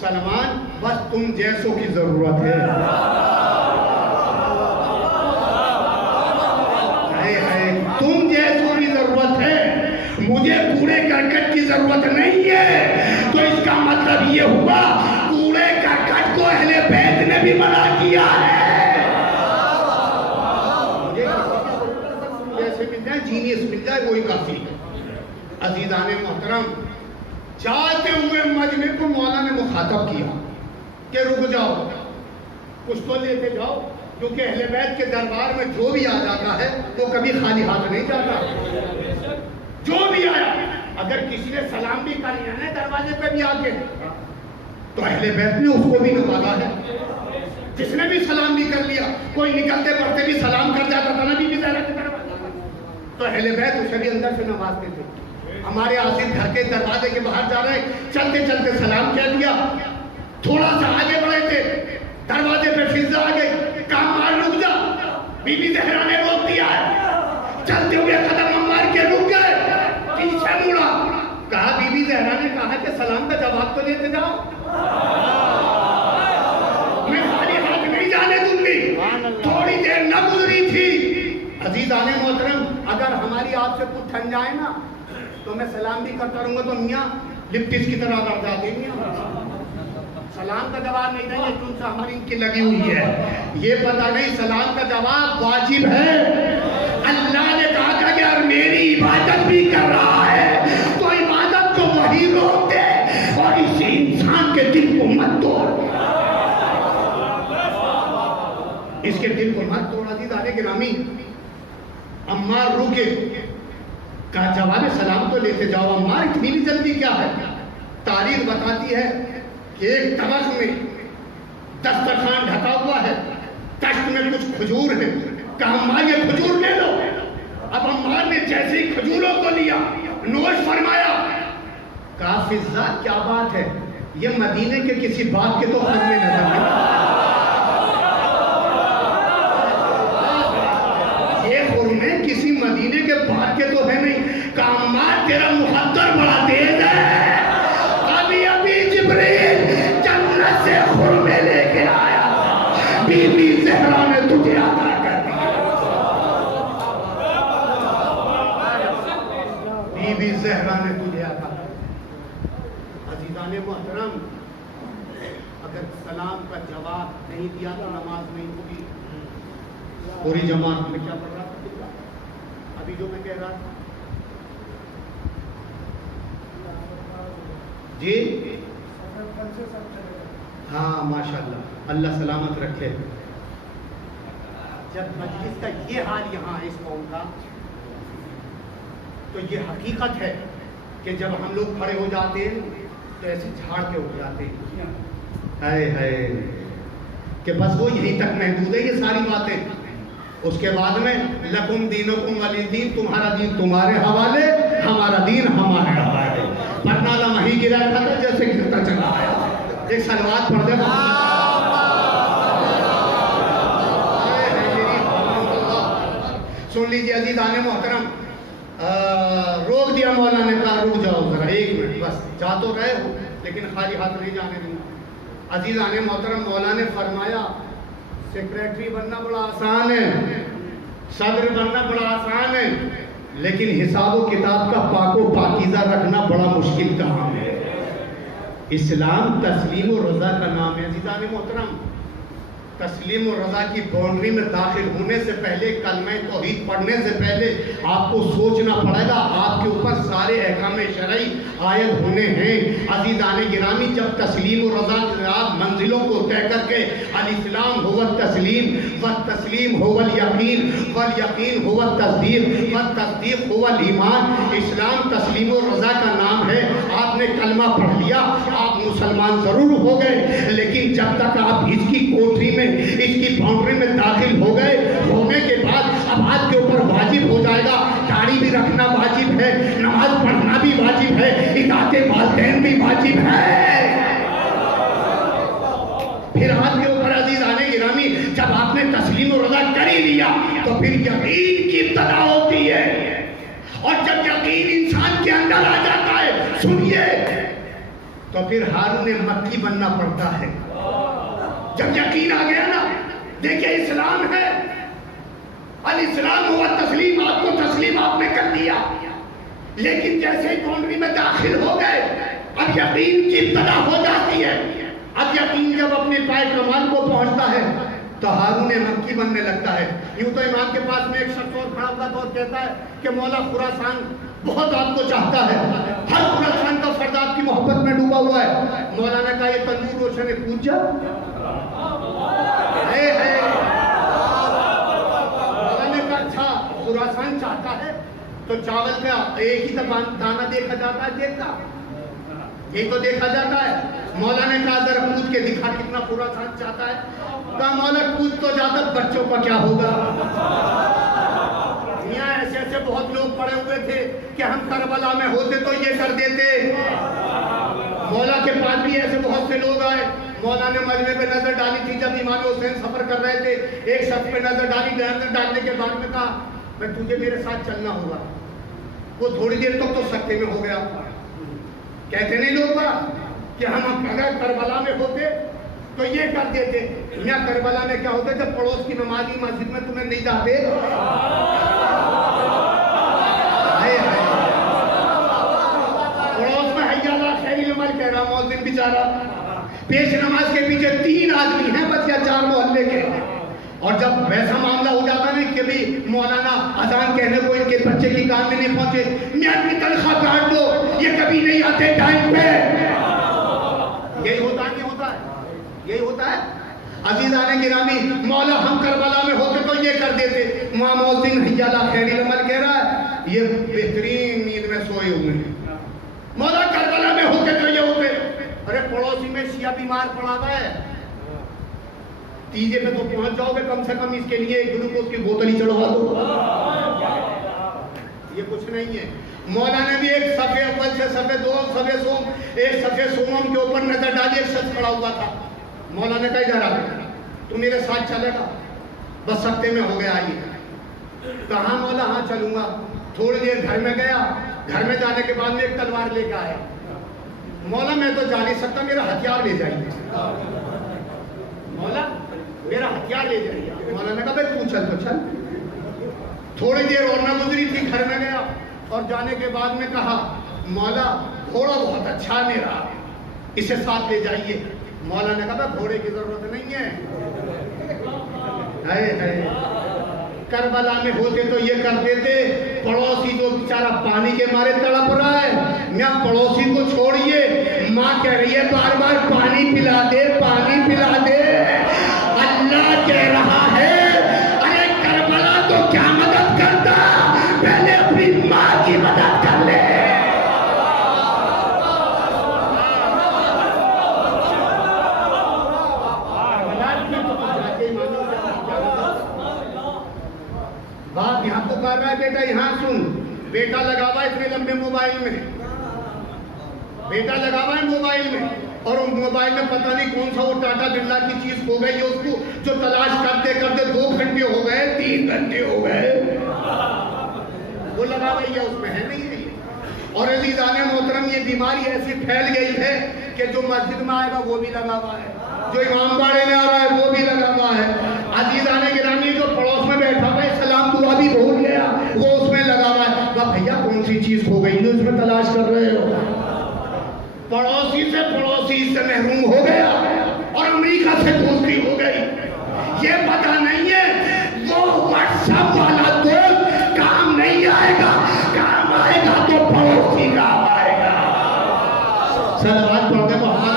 سلمان بس تم جیسوں کی ضرورت ہے. تم جیسوں کی ضرورت ہے، مجھے کوڑے کرکٹ کی ضرورت نہیں ہے. تو اس کا مطلب یہ ہوا کوڑے کرکٹ کو اہل بیت نے بھی منع کیا ہے. جیسے مل جائے جینیس مل جائے وہی کافی ہے. عزیزان محترم، جاتے ہوئے مجمع کو مولا نے مخاطب کیا کہ رک جاؤ، کچھ تو لیتے جاؤ، کیونکہ اہل بیت کے دربار میں جو بھی آ جاتا ہے وہ کبھی خالی ہاتھ نہیں جاتا. جو بھی آیا، اگر کسی نے سلام بھی کر لیا نا دروازے پہ بھی آ کے، تو اہل بیت نے اس کو بھی نوازا ہے. جس نے بھی سلام بھی کر لیا، کوئی نکلتے پڑھتے بھی سلام کر جاتا تھا نا بی بی زہرا کی طرف، تو اہل بیت اسے بھی اندر سے نوازتے تھے. ہمارے آصف گھر کے دروازے کے باہر جا رہے، چلتے چلتے سلام کہہ دیا، تھوڑا سا آگے بڑھے تھے، دروازے پہ فضا آ گئی، کام مار رک جا. بی بی زہرا نے روک دیا، چلتے ہوئے قدم مار کے رک گئے، پیچھے مڑا، کہا بی بی زہرا نے کہا کہ سلام کا جواب تو لیتے جاؤ، میں خالی ہاتھ نہیں جانے دوں گی. تھوڑی دیر نہ گزری تھی. عزیزان محترم، اگر ہماری آپ سے کچھ ٹھن جائے نا تو میں سلام بھی کرتا رہوں گا تو میاں لپٹس کی طرح کر جاتے ہیں. سلام کا جواب نہیں دیں گے، کیوں سے ہماری ان کی لگی ہوئی ہے. یہ پتہ نہیں سلام کا جواب واجب ہے. اللہ نے کہا کہ اگر میری عبادت بھی کر رہا ہے تو عبادت کو وہی روک دے اور اس انسان کے دل کو مت توڑ. اس کے دل کو مت توڑ. عزیزان گرامی، عمار رکے، کہا جواب سلام تو لیتے جاؤ. عمار اتنی بھی جلدی کیا ہے؟ تاریخ بتاتی ہے کہ ایک طبق میں دسترخوان ڈھکا ہوا ہے، تشت میں کچھ کھجور ہے، کہا عمار یہ کھجور لے لو. اب عمار نے جیسے ہی کھجوروں کو لیا، نوش فرمایا، کہا فضا کیا بات ہے، یہ مدینے کے کسی باغ کے تو خود میں نظر نہیں، یہ خرمے کسی مدینے کے باغ کے تو ہے نہیں. کہا عمار تیرا مقدر بڑا تیز ہے، ابھی جبریل جنت سے خرمے لے کے آیا، بی بی زہرا نے تجھے عطا کر دیا. بی بی زہرا نے تجھے عطا کر دیا. عزیزان محترم، اگر سلام کا جواب نہیں دیا تو نماز نہیں ہوگی. پوری جماعت میں کیا پڑھ رہا تھا ابھی جو میں کہہ رہا تھا؟ جی ہاں ماشاءاللہ، اللہ سلامت رکھے. جب مجلس کا یہ حال یہاں ہے اس قوم کا، تو یہ حقیقت ہے کہ جب ہم لوگ کھڑے ہو جاتے ہیں تو ایسے جھاڑ کے اٹھ جاتے ہیں کہ بس وہ یہیں تک محدود ہے یہ ساری باتیں. اس کے بعد میں لکم دینکم ولی دین، تمہارا دین تمہارے حوالے، ہمارا دین ہمارے حوالے. پرنالہ مہی گرا تھا تو جیسے گرتا چلا آیا. ایک سلوات پڑھ دے. سن لیجیے عزیزان محترم، روک دیا مولا نے، کہا رک جاؤ ذرا 1 منٹ، بس جا تو رہے ہو لیکن خالی ہاتھ نہیں جانے دوں. عزیزان محترم، مولا نے فرمایا سیکریٹری بننا بڑا آسان ہے، صدر بننا بڑا آسان ہے، لیکن حساب و کتاب کا پاک و پاکیزہ رکھنا بڑا مشکل کام ہے. اسلام تسلیم و رضا کا نام ہے. عزیزان محترم، تسلیم و رضا کی باؤنڈری میں داخل ہونے سے پہلے، کلمہ توحید پڑھنے سے پہلے آپ کو سوچنا پڑے گا آپ کے اوپر سارے احکام شرعی عائد ہونے ہیں. عزیزان گرامی، جب تسلیم و رضا کے آپ منزلوں کو طے کر کے الاسلام هو التسلیم والتسلیم هو الیقین والیقین هو التصدیق والتصدیق هو الایمان، اسلام تسلیم و رضا کا نام ہے. آپ نے کلمہ پڑھ لیا، آپ مسلمان ضرور ہو گئے، لیکن جب تک آپ اس کی کوٹری میں، اس کی باؤنڈری میں داخل ہو گئے، ہونے کے بعد اب آپ کے اوپر واجب ہو جائے گا، داڑھی بھی رکھنا واجب ہے، نماز پڑھنا بھی واجب ہے، اطاعت والدین بھی واجب ہے. پھر آپ کے اوپر عزیزان گرامی، جب آپ نے تسلیم و رضا کر ہی لیا تو پھر یقین کی ابتدا ہوتی ہے. اور جب یقین انسان کے اندر آ جاتا ہے، سنیے، تو پھر ہارون مکی بننا پڑتا ہے. جب یقین آ گیا نا، دیکھیں اسلام ہے، الاسلام ہوا تسلیم، آپ کو تسلیم آپ نے کر دیا، لیکن جیسے ہی باؤنڈری میں داخل ہو گئے اب یقین کی ابتدا ہو جاتی ہے. اب یقین جب اپنے پائے کمال کو پہنچتا ہے تو ہارون مکی بننے لگتا ہے. یوں تو امام کے پاس میں ایک شخص اور کھڑا ہوا تھا اور کہتا ہے کہ مولا خراسان بہت آپ کو چاہتا ہے, ہر خراسان کا فرد آپ کی محبت میں ڈوبا ہوا ہے. مولا نے کہا یہ تندور روشن ہے, پوچھ جا. مولا نے کہا اچھا خراسان چاہتا ہے تو چاول کا ایک ہی دانہ دیکھا جاتا ہے, دیکھتا یہ تو دیکھا جاتا ہے. مولا نے کہا ذرا پوچھ کے دکھا کتنا خراسان چاہتا ہے. کہا مولا پوچھ تو جاتا, بچوں کا کیا ہوگا. یہاں ایسے ایسے بہت لوگ پڑے ہوئے تھے کہ ہم کربلا میں ہوتے تو یہ کر دیتے. مولا کے پاس بھی ایسے بہت سے لوگ آئے. مولا نے مجمع پہ نظر ڈالی تھی جب امام حسین سفر کر رہے تھے. ایک شخص پہ نظر ڈالی, نظر ڈالنے کے بعد میں کہا میں تجھے میرے ساتھ چلنا ہوگا. وہ تھوڑی دیر تک تو سکتے میں ہو گیا. کہتے نہیں لوگ کہ ہم اگر کربلا میں ہوتے تو یہ کر دیتے. یہاں کربلا میں کیا ہوتا ہے, جب پڑوس کی نمازی مسجد میں تمہیں نہیں جاتے, پڑوس میں حی علی خیر العمل کہہ رہا مؤذن بیچارہ, پیش نماز کے پیچھے 3 آدمی ہیں بس یا 4 محلے کے. اور جب ویسا معاملہ ہو جاتا ہے کہ بھی مولانا اذان کہنے کو ان کے بچے کی کان میں نہیں پہنچے, میں اپنی تنخواہ کاٹ دو, یہ کبھی نہیں آتے ٹائم پہ. یہی ہوتا ہے, نہیں ہوتا ہے, یہی ہوتا ہے. عزیزان گرامی, مولا ہم کربلا میں ہوتے تو یہ کر دیتے. ماں مؤذن حی علی خیر العمل کہہ رہا ہے, یہ بہترین نیند میں سوئے ہوئے ہیں. مولا کربلا میں ہوتے تو یہ ہوتے. ارے پڑوسی میں شیعہ بیمار پڑا ہوا ہے, تیجے پہ تو پہنچ جاؤ گے, کم سے کم اس کے لیے گلوکوز کی بوتل ہی چڑھوا دو. یہ کچھ نہیں ہے. مولا نے بھی ایک صفحے اول سے صفحے دوم صفحے سوم, ایک صفحے سومم کے اوپر نظر ڈالی. ایک شخص کھڑا ہوا تھا. مولا نے کہا ادھر آ, تو میرے ساتھ چلے گا, بس سفتے میں ہو گیا. آئیے. کہاں مولا, ہاں چلوں گا. تھوڑی دیر گھر میں گیا, گھر میں جانے کے بعد میں ایک تلوار لے کے آیا. مولا میں تو جا نہیں سکتا, میرا ہتھیار لے جائیے. مولا میرا ہتھیار لے جائیے. مولا نے کہا بھائی تو چل تو چل. تھوڑی دیر اور نہ گزری تھی, گھر میں گیا اور جانے کے بعد میں کہا مولا گھوڑا بہت اچھا میرا, اسے ساتھ لے جائیے. مولا نے کہا گھوڑے کی ضرورت نہیں ہے. کربلا میں ہوتے تو یہ کر دیتے. پڑوسی جو بیچارہ پانی کے مارے تڑپ رہا ہے, یہاں پڑوسی کو چھوڑیے, ماں کہہ رہی ہے بار بار پانی پلا دے, پانی پلا دے. اللہ کہہ رہا ہے ارے کربلا تو کیا مدد کرتا, پہلے اپنی ماں کی مدد کر لے. باپ یہاں تو کر رہا ہے, بیٹا یہاں سن. بیٹا لگا ہوا ہے اتنے لمبے موبائل میں, بیٹا لگا ہوا ہے موبائل میں, اور موبائل میں پتہ نہیں کون سا وہ ٹاٹا برلا کی چیز ہو گئی ہے, اس کو جو تلاش کرتے کرتے 2 گھنٹے ہو گئے, 3 گھنٹے ہو گئے. وہ لگا ہوئی ہے, اس میں ہے نہیں ہے. اور عزیزان محترم, یہ بیماری ایسی پھیل گئی ہے کہ جو مسجد میں آئے گا وہ بھی لگا ہوا ہے, جو امام باڑے میں آ رہا ہے وہ بھی لگا ہوا ہے. عزیزان گرامی, جو پڑوس میں بیٹھا ہوا ہے سلام دعا بھی بھول گیا, وہ اس میں لگا ہوا ہے. بھیا کون سی چیز ہو گئی جو اس میں تلاش کر رہے ہو. پڑوسی سے محروم ہو گیا اور امریکہ سے دوستی ہو گئی. یہ پتہ نہیں ہے وہ واٹس ایپ والا دوست کام نہیں آئے گا, کام آئے گا تو پڑوسی کام آئے گا. صلوات پڑھ کے محمد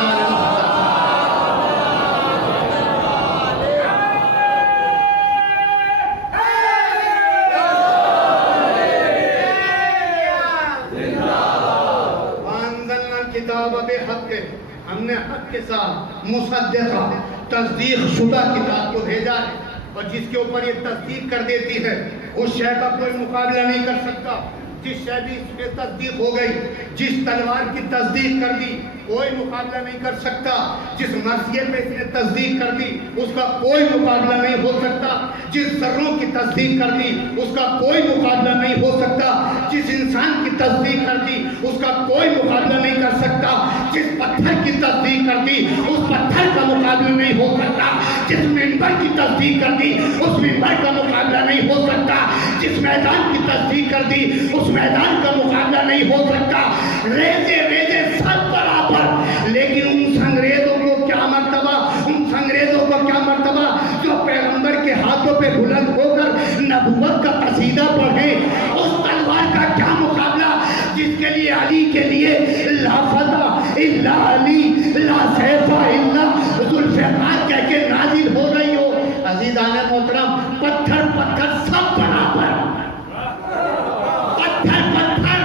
ہم نے حق کے ساتھ مصدقہ تصدیق شدہ کتاب کو بھیجا ہے, اور جس کے اوپر یہ تصدیق کر دیتی ہے اس شے کا کوئی مقابلہ نہیں کر سکتا. جس شے بھی اس میں تصدیق ہو گئی, جس تلوار کی تصدیق کر دی کوئی مقابلہ نہیں کر سکتا. جس مرثیے پہ اس نے تصدیق کر دی اس کا کوئی مقابلہ نہیں ہو سکتا. جس ذروں کی تصدیق کر دی اس کا کوئی مقابلہ نہیں ہو سکتا. جس انسان کی تصدیق کر دی اس کا کوئی مقابلہ نہیں کر سکتا. جس پتھر کی تصدیق کر دی اس پتھر کا مقابلہ نہیں ہو سکتا. جس منبر کی تصدیق کر دی اس منبر کا مقابلہ نہیں ہو سکتا. جس میدان کی تصدیق کر دی اس میدان کا مقابلہ نہیں ہو سکتا. ریزے ریزے سب برابر, لیکن ان انگریزوں کو کیا نبوت کا قصیدہ پڑھیں، اس تلوار کا کیا مقابلہ جس کے لیے علی کے لیے لا فتح الا علی لا سیف الا ذوالفقار کہہ کے نازل ہو رہی ہو۔ عزیزان محترم، پتھر پتھر سب برابر، پتھر پتھر،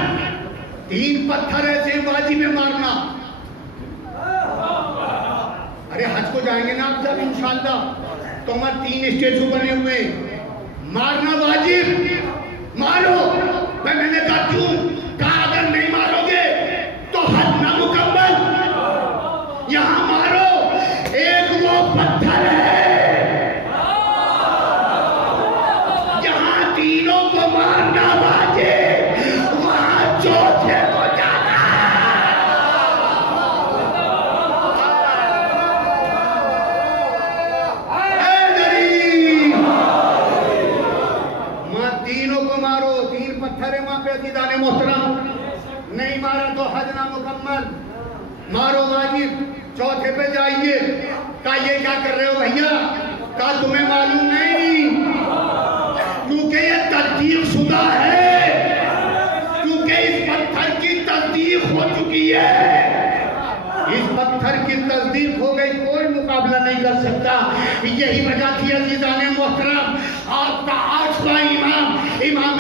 3 پتھر ایسے واجب میں مارنا۔ ارے حج کو جائیں گے نا آپ جب انشاءاللہ، تو ہمارے 3 اسٹیچو بنے ہوئے، مارنا واجب، مارو۔ میں نے کہا کیوں؟ کہا اگر نہیں مارو گے تو حج نامکمل، یہاں مارو۔ ایک وہ پتھر ہے جہاں تینوں کو مارنا واجب، وہاں چوتھے کو جانا۔ اے غریب، ماں تینوں کو مارو، 3 پتھر ہیں وہاں پہ عزیزان محترم، نہیں مارا تو حج نامکمل، مارو واجب، چوتھے پہ جائیے۔ کہا یہ کیا کر رہے ہو بھیا؟ کہا تمہیں معلوم نہیں، کیونکہ یہ تصدیق شدہ ہے، کیونکہ اس پتھر کی تصدیق ہو چکی ہے، اس پتھر کی تصدیق ہو گئی، کوئی مقابلہ نہیں کر سکتا۔ یہی وجہ تھی عزیزان محترم، آپ کا 8واں امام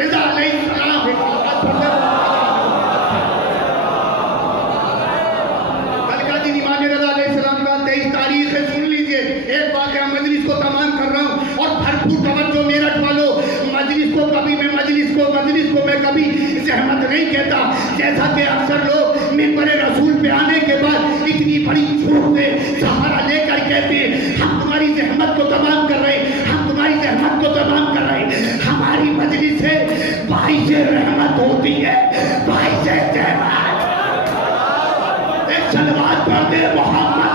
رضا علیہ السلام تاریخ ہے، سن لیجئے۔ ایک واقعہ مجلس کو تمام کر رہا ہوں اور بھرپور توجہ میرٹھ والوں، مجلس کو میں کبھی زحمت نہیں کہتا، جیسا کہ اکثر لوگ منبر رسول پہ آنے کے بعد اتنی بڑی جھوٹ سے سہارا لے کر کہتے ہیں ہم تمہاری زحمت کو تمام کر رہے ہیں، ہم تمہاری زحمت کو تمام کر رہے ہیں۔ ہماری مجلس سے باعث رحمت ہوتی ہے، باعث زحمت۔ ایک صلوات پڑھ دے محمد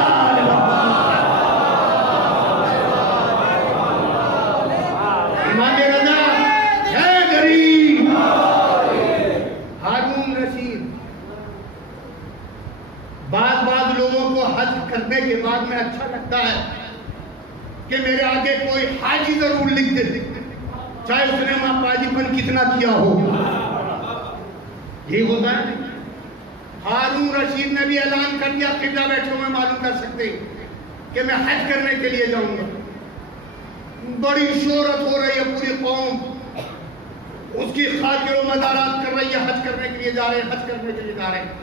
کرنے کے بعد میں اچھا لگتا ہے کہ میرے آگے کوئی حاجی ضرور لکھ دے، چاہے اس نے وہاں پاجی پن کتنا کیا ہو۔ یہ ہوتا ہے ہارون رشید نے بھی اعلان کر دیا، قبلہ بیٹھے ہوئے معلوم کر سکتے کہ میں حج کرنے کے لیے جاؤں گا۔ بڑی شہرت ہو رہی ہے، پوری قوم اس کی خاطر و مزارات کر رہی ہے، حج کرنے کے لیے جا رہے ہیں، حج کرنے کے لیے جا رہے ہیں،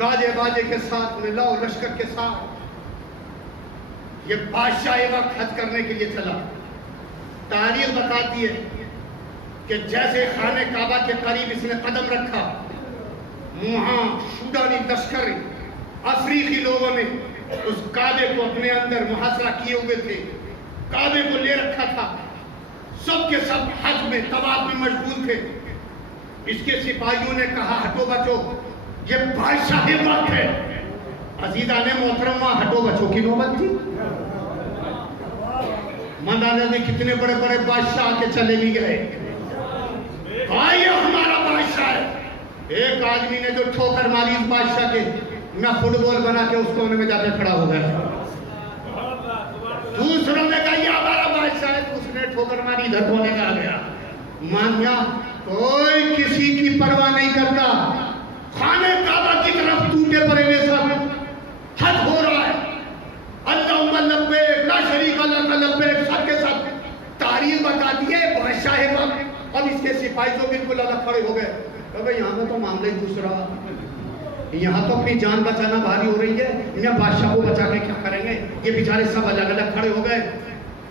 گاجے باجے کے ساتھ میں لاؤ لشکر کے ساتھ۔ یہ بادشاہ وقت حج کرنے کے لیے چلا۔ تاریخ بتاتی ہے کہ جیسے خانہ کعبہ کے قریب اس نے قدم رکھا، وہاں سوڈانی لشکر افریقی لوگوں نے اس کعبے کو اپنے اندر محاصرہ کیے ہوئے تھے، کعبے کو لے رکھا تھا، سب کے سب حج میں طواف میں مشغول تھے۔ اس کے سپاہیوں نے کہا ہٹو بچو، یہ بادشاہ وقت ہے۔ عزیزان محترم، وہاں ہٹو بچو کی نوبت تھی۔ مندانہ نے کتنے بڑے بڑے بادشاہ کے چلے بھی گئے، کہا یہ ہمارا بادشاہ ہے۔ ایک آدمی نے جو ٹھوکر ماری اس بادشاہ کے، میں فٹ بال بنا کے اس کونے میں جا کے کھڑا ہو گیا۔ دوسروں نے کہا یہ ہمارا بادشاہ ہے، اس نے ٹھوکر ماری ادھر کونے میں آ گیا۔ مان گیا، کوئی کسی کی پرواہ نہیں کرتا۔ خانہ کعبہ کی طرف ٹوٹے پڑے ہوئے سب، حج ہو رہا ہے، اللہم لبیک لا شریک لک لبیک، سب کے سب۔ تاریخ بتاتی ہے بادشاہ وقت، اب اس کے سپاہی جو بالکل الگ کھڑے ہو گئے، کہ یہاں میں تو معاملہ ہی دوسرا، یہاں تو اپنی جان بچانا بھاری ہو رہی ہے، یہاں بادشاہ کو بچا کے کیا کریں گے؟ یہ بیچارے سب الگ الگ کھڑے ہو گئے۔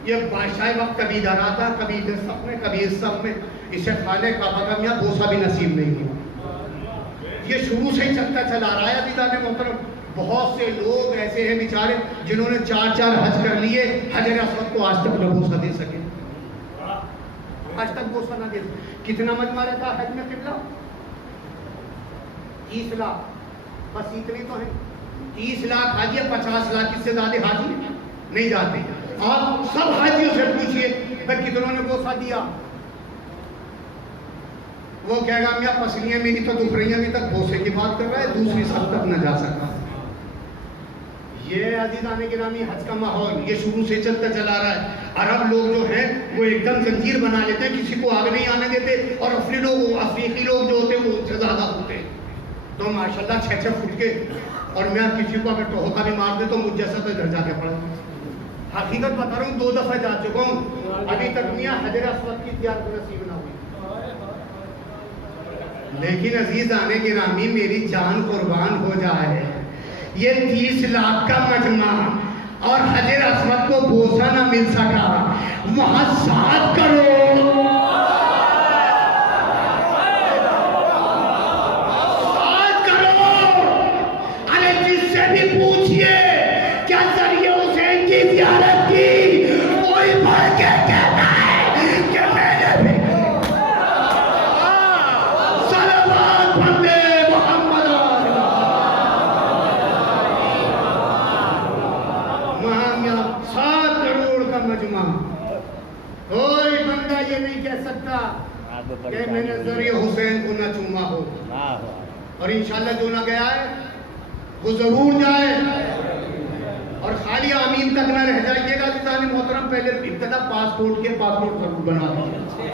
یہ بادشاہ وقت کبھی ادھر آتا، کبھی ادھر سب میں، کبھی اس سب میں، اسے خانہ کعبہ کا میاں بوسہ بھی نصیب نہیں ہوا۔ یہ شروع سے ہی چلتا چلا رہا ہے۔ عزیزان محترم، بہت سے لوگ ایسے ہیں بیچارے جنہوں نے 4 حج کر لیے، حجر اسود کو آج تک نہ بوسہ دے سکے، آج تک بوسہ نہ دے سکے۔ کتنا مجمع رہتا ہے حج میں قبلہ؟ 30 لاکھ، بس اتنی تو ہے۔ 30 لاکھ حاجی، 50 لاکھ، اس سے زیادہ حاجی نہیں جاتے۔ آپ سب حاجیوں سے پوچھئے بھائی کتنوں نے بوسہ دیا، وہ کہے گا میاں پسلیاں میری تو دکھ رہی ہیں، ابھی تک بوسے کی بات کر رہا ہے، دوسری سب تک نہ جا سکا۔ یہ عزیزان گرامی حج کا ماحول یہ شروع سے چلتا چلا رہا ہے۔ عرب لوگ جو ہیں وہ ایک دم زنجیر بنا لیتے ہیں, کسی کو آگے نہیں آنے دیتے, اور افریقی لوگ جو ہوتے ہیں وہ ان سے زیادہ ہوتے ہیں. تو ماشاءاللہ 6 فٹ کے, اور میں کسی کو اگر ٹوہکا بھی مار دے تو مجھ جیسا تو گھر جا کے پڑا. حقیقت بتا رہا ہوں, 2 دفعہ جا چکا ہوں, ابھی تک میاں حجر اسود کی زیارت نصیب نہ ہوئی. لیکن عزیزان گرامی میری جان قربان ہو جائے, یہ 30 لاکھ کا مجمع اور حجر اسود کو بوسہ نہ مل سکا, وہاں 7 کروڑ پوچھئے کیا ذریعہ حسین کی زیارت کی, کوئی بڑھ کے کہتا ہے کہ میں نے بھی صلوات پڑھے محمد. وہاں 7 کروڑ کا مجمع, کوئی بندہ یہ نہیں کہہ سکتا کہ میں نے ذریعہ حسین کو نہ چوما ہو. اور انشاءاللہ جو نہ گیا ہے وہ ضرور جائے, اور خالی آمین تک نہ رہ جائیے گا. عزیزان محترم پہلے ابتدا پاسپورٹ ضرور بنا دیجیے.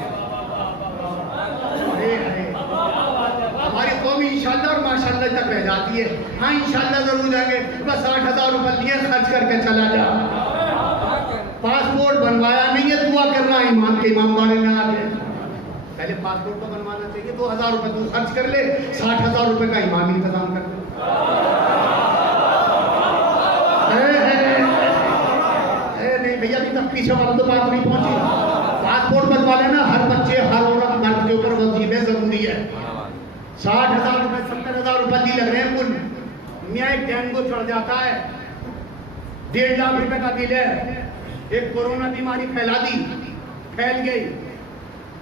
ہماری قوم انشاءاللہ اور ماشاءاللہ تک رہ جاتی ہے. ہاں انشاءاللہ ضرور جائیں گے, بس 60,000 روپے لیے خرچ کر کے چلا جا. پاسپورٹ بنوایا نہیں ہے, دعا کرنا امام کے امام بانے میں آ گئے. پہلے پاسپورٹ تو بنوانا چاہیے, 2,000 روپے تو خرچ کر لے, 60,000 روپے کا امام انتظام کر لے. نہیں بھیا ابھی تک پیچھے والا تو بات نہیں پہنچی. پاسپورٹ بنوا لینا, ہر بچے ہر عورت مرد کے اوپر وظیفے ضروری ہے. 60,000 روپے 70,000 روپے دی لگ رہے ہیں کل. میاں ایک ڈینگو چڑھ جاتا ہے, 1.5 لاکھ روپے کا بل ہے. ایک کورونا بیماری پھیلا دی, پھیل گئی,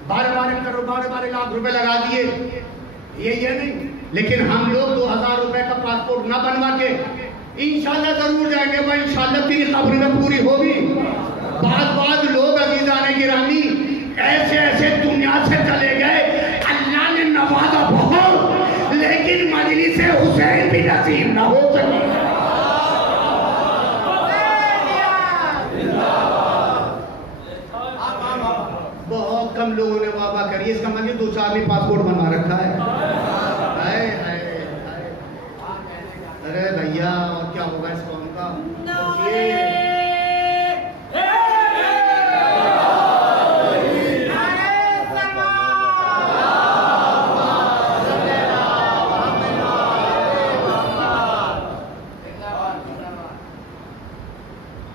12 لاکھ روپے لگا دیے. یہ نہیں, لیکن ہم لوگ 2,000 روپے کا پاسپورٹ نہ بنوا کے انشاءاللہ ضرور جائیں گے. وہ انشاءاللہ تیری قبر میں پوری ہوگی. بعض لوگ عزیزان گرامی ایسے دنیا سے چلے گئے, اللہ نے نوازا بہت, لیکن مجلس حسین بھی نصیب نہ ہو سکی. بہت کم لوگوں نے وعدہ کری, اس کا مطلب 2-4 بھی پاسپورٹ بنوا رکھا ہے. ارے بھیا اور کیا ہوگا اس قوم کا.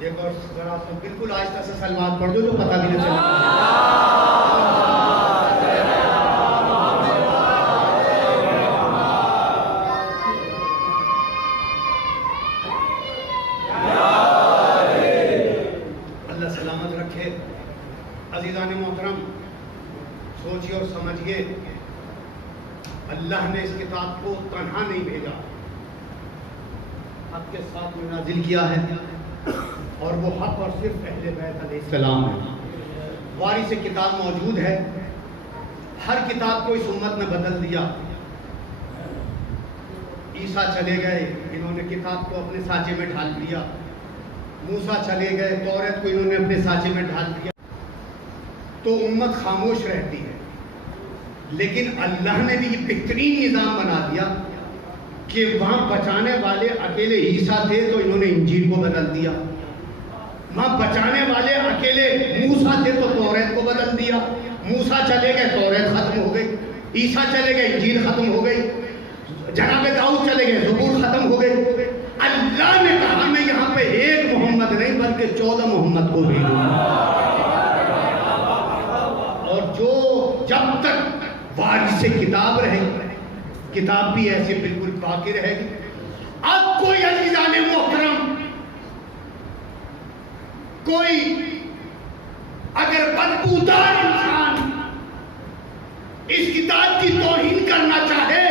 ایک اور ذرا بالکل آہستہ سے سلوات پڑھ دو جو پتہ بھی نہ چلے. عزیزان محترم سوچیے اور سمجھیے, اللہ نے اس کتاب کو تنہا نہیں بھیجا, حق کے ساتھ نازل کیا ہے, اور وہ حق اور صرف اہل بیت علیہ السلام ہے. وارث کتاب موجود ہے, ہر کتاب کو اس امت نے بدل دیا. عیسیٰ چلے گئے, انہوں نے کتاب کو اپنے سانچے میں ڈھال دیا. موسیٰ چلے گئے, توریت کو انہوں نے اپنے سانچے میں ڈھال دیا. تو امت خاموش رہتی ہے. لیکن اللہ نے بھی یہ بہترین نظام بنا دیا کہ وہاں بچانے والے اکیلے عیسیٰ تھے تو انہوں نے انجیل کو بدل دیا. وہاں بچانے والے اکیلے موسیٰ تھے تو توریت کو بدل دیا. موسیٰ چلے گئے, توریت ختم ہو گئی. عیسیٰ چلے گئے, انجیل ختم ہو گئی. جناب داؤد چلے گئے, زبور ختم ہو گئی. اللہ نے کہا میں یہاں پہ ایک محمد نہیں بلکہ 14 محمد کو بھیجوں گا. اور جو جب تک وارث کتاب رہے گی, کتاب بھی ایسے بالکل باقی رہے گی. اب کوئی عزیزان محترم, کوئی اگر بدبودار انسان اس کتاب کی توہین کرنا چاہے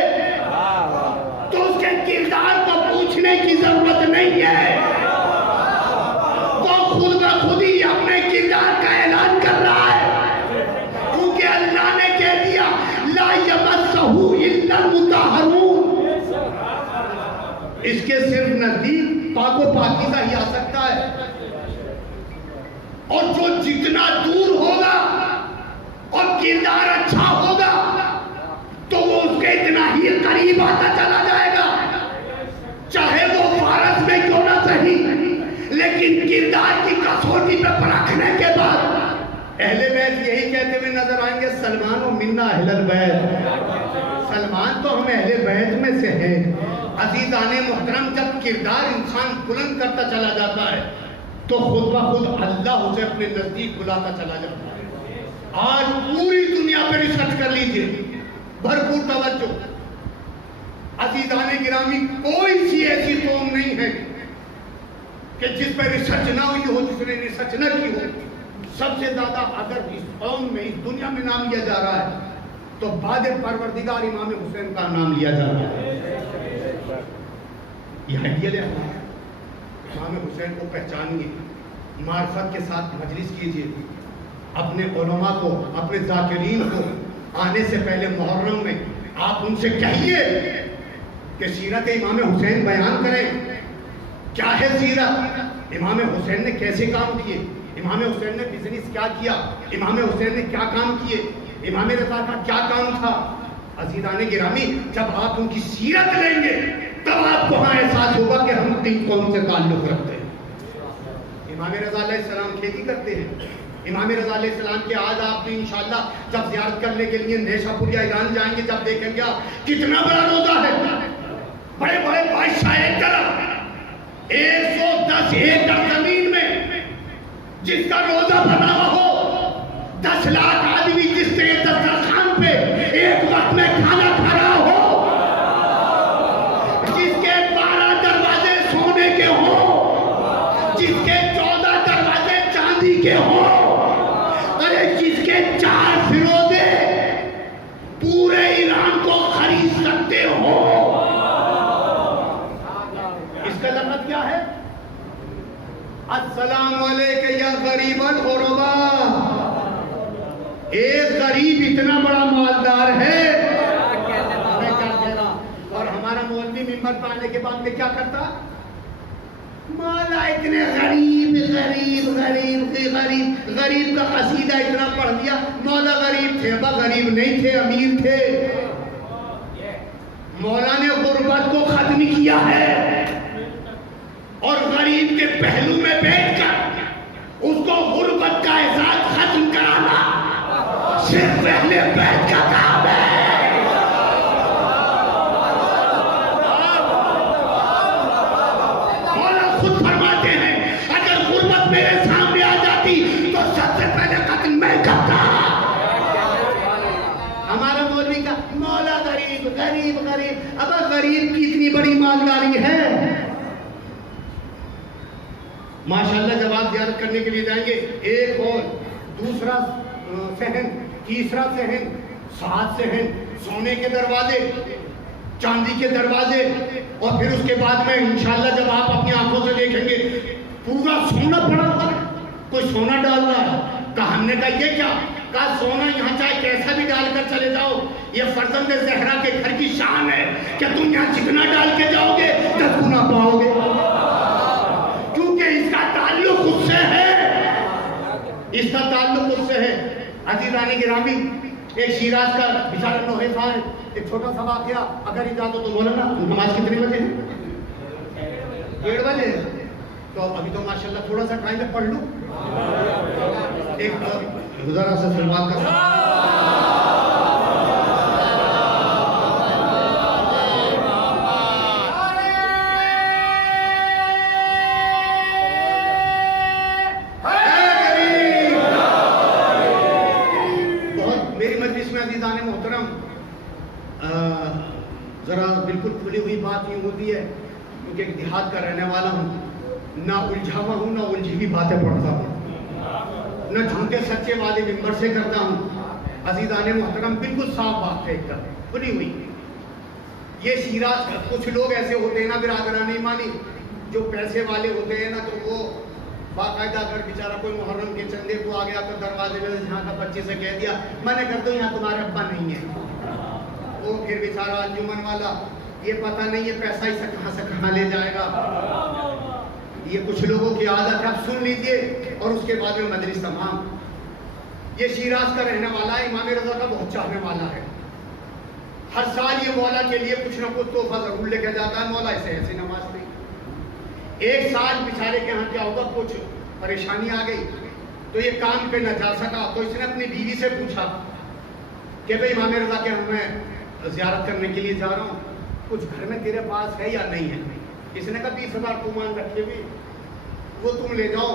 تو اس کے کردار کو پوچھنے کی ضرورت نہیں ہے. وہ خود بخود ہی اپنے کردار کا اعلان کر رہا ہے, کیونکہ اللہ نے کہہ دیا لا یمسہ الا المطہرون. اس کے صرف نزدیک پاک و پاکیزہ ہی آ سکتا ہے. اور جو جتنا دور ہوگا اور کردار اچھا ہوگا تو وہ اس کے اتنا ہی قریب آتا چلا جائے گا، چاہے وہ فارس میں کیوں نہ صحیح، لیکن کردار کی کسوٹی پہ پرکھنے کے بعد اہل بیت یہی کہتے ہوئے نظر آئیں گے، سلمان و منا اہل البیت، سلمان تو ہم اہل بیت میں سے ہیں۔ عزیزان محترم، جب کردار انسان بلند کرتا چلا جاتا ہے تو خود بخود اللہ اسے اپنے نزدیک بلاتا چلا جاتا ہے۔ آج پوری دنیا پہ ریسرچ کر لیجئے، بھرپور توجہ۔ عزیزان گرامی، کوئی سی ایسی قوم نہیں ہے کہ جس پہ ریسرچ نہ ہوئی ہو، جس نے ریسرچ نہ کی ہو۔ سب سے زیادہ اگر اس قوم میں، اس دنیا میں نام لیا جا رہا ہے تو بعد پروردگار امام حسین کا نام لیا جا رہا ہے۔ یہ آئیڈیل ہے ہمارا۔ امام حسین کو پہچانیے، معرفت کے ساتھ مجلس کیجیے، اپنے علماء کو، اپنے ذاکرین کو آنے سے پہلے محرم میں آپ ان سے کہیے کہ سیرت امام حسین بیان کریں۔ کیا ہے سیرت؟ امام حسین نے کیسے کام کیے، امام حسین نے بزنس کیا کیا، امام حسین نے کیا کام کیے، امام رضا کا کیا کام تھا۔ عزیزان گرامی، جب آپ ان کی سیرت لیں گے تب آپ کو ہاں احساس ہوگا کہ ہم کن قوم سے تعلق رکھتے ہیں۔ امام رضا علیہ السلام کھیتی کرتے ہیں۔ امام رضا علیہ السلام کے آج آپ بھی انشاءاللہ جب زیارت کرنے کے لیے نیشا پور یا ایران جائیں گے، جب دیکھیں گے کتنا بڑا روزہ ہے، بڑے بڑے بادشاہ ایک طرف، 110 ایکڑ زمین میں جس کا روزہ بنا ہوا ہو، 10 لاکھ آدمی جس سے دسترخوان پہ ایک وقت میں کھانا کھا رہا ہو، جس کے 12 دروازے سونے کے ہوں، جس کے 14 دروازے چاندی کے ہوں، جس کے 4 فیروزے پورے ایران کو خرید سکتے ہو، اس کا لقب کیا ہے؟ السلام علیکم یا غریب الغرباء۔ ایک غریب اتنا بڑا مالدار ہے، میں کیا کہہ رہا، اور ہمارا مولوی ممبر پہ آنے کے بعد میں کیا کرتا؟ مولا اتنے غریب غریب غریب غریب غریب کا قصیدہ اتنا پڑھ دیا۔ مولا غریب تھے، ابا غریب نہیں تھے، امیر تھے۔ مولا نے غربت کو ختم کیا ہے اور غریب کے پہلو میں بیٹھ کر اس کو غربت کا احساس ختم کرانا صرف اہل بیت کا کام ہے۔ غریب غریب، اب غریب کی اتنی بڑی مالداری ہے۔ ماشاءاللہ جب آپ زیارت کرنے کے لیے جائیں گے، ایک اور دوسرا صحن، تیسرا صحن، 7 صحن، سونے کے دروازے، چاندی کے دروازے، اور پھر اس کے بعد میں انشاءاللہ جب آپ اپنی آنکھوں سے دیکھیں گے پورا سونا پڑا ہوا ہے، کوئی سونا ڈال رہا ہے۔ کہا ہم نے کہا یہ کیا؟ کہا سونا یہاں چاہے کیسا بھی ڈال کر چلے جاؤ، یہ فرزند زہرا کے گھر کی شان ہے کہ تم یہاں جتنا ڈال کے جاؤ گے 10 گنا پاؤ گے، کیونکہ اس کا تعلق خود سے ہے، اس کا تعلق خود سے ہے۔ عزیزان گرامی، ایک شیراز کا بیچارہ نوحے خان، ایک چھوٹا سا واقعہ اگر اجازت تو مولانا، نماز کتنے بجے ہے؟ 1:30 بجے، تو ابھی تو ماشاءاللہ تھوڑا سا ٹائم ہے، پڑھ لوں ایک ذرا سے سلوات کا ذرا بالکل کھلی ہوئی بات نہیں ہوتی ہے، کیونکہ ایک دیہات کا رہنے والا ہوں، نہ الجھا ہوا ہوں، نہ الجھی ہوئی باتیں پڑھتا ہوں، نہ جھوٹے سچے وعدے ممبر سے کرتا ہوں۔ عزیزان محترم، بالکل صاف بات ہے، ایک دم کھلی ہوئی۔ یہ شیراز، کچھ لوگ ایسے ہوتے ہیں نا برادران ایمانی، جو پیسے والے ہوتے ہیں نا، تو وہ باقاعدہ اگر بیچارہ کوئی محرم کے چندے کو آ گیا تو دروازے میں جہاں کا بچے سے کہہ دیا میں نے کر دو یہاں تمہارے ابا نہیں ہے، وہ پھر بیچارہ انجمن والا یہ پتہ نہیں ہے پیسہ ہی کہاں سے کہاں لے جائے گا۔ یہ کچھ لوگوں کی عادت ہے، آپ سن لیجئے اور اس کے بعد میں مجلس تمام۔ یہ شیراز کا رہنے والا ہے، امام رضا کا بہت چاہنے والا ہے، ہر سال یہ مولا کے لیے کچھ نہ کچھ تحفہ ضرور لے کے جاتا ہے، مولا اسے ایسی نواز نہیں۔ ایک سال بیچارے کے ہاں کیا ہوگا، کچھ پریشانی آ گئی تو یہ کام پہ نہ جا سکا، تو اس نے اپنی بیوی سے پوچھا کہ بھئی امام رضا کے ہم میں زیارت کرنے کے لیے جا رہا ہوں، کچھ گھر میں تیرے پاس ہے یا نہیں ہے؟ اس نے کہا 20,000 تومان رکھے ہوئے، وہ تم لے جاؤ۔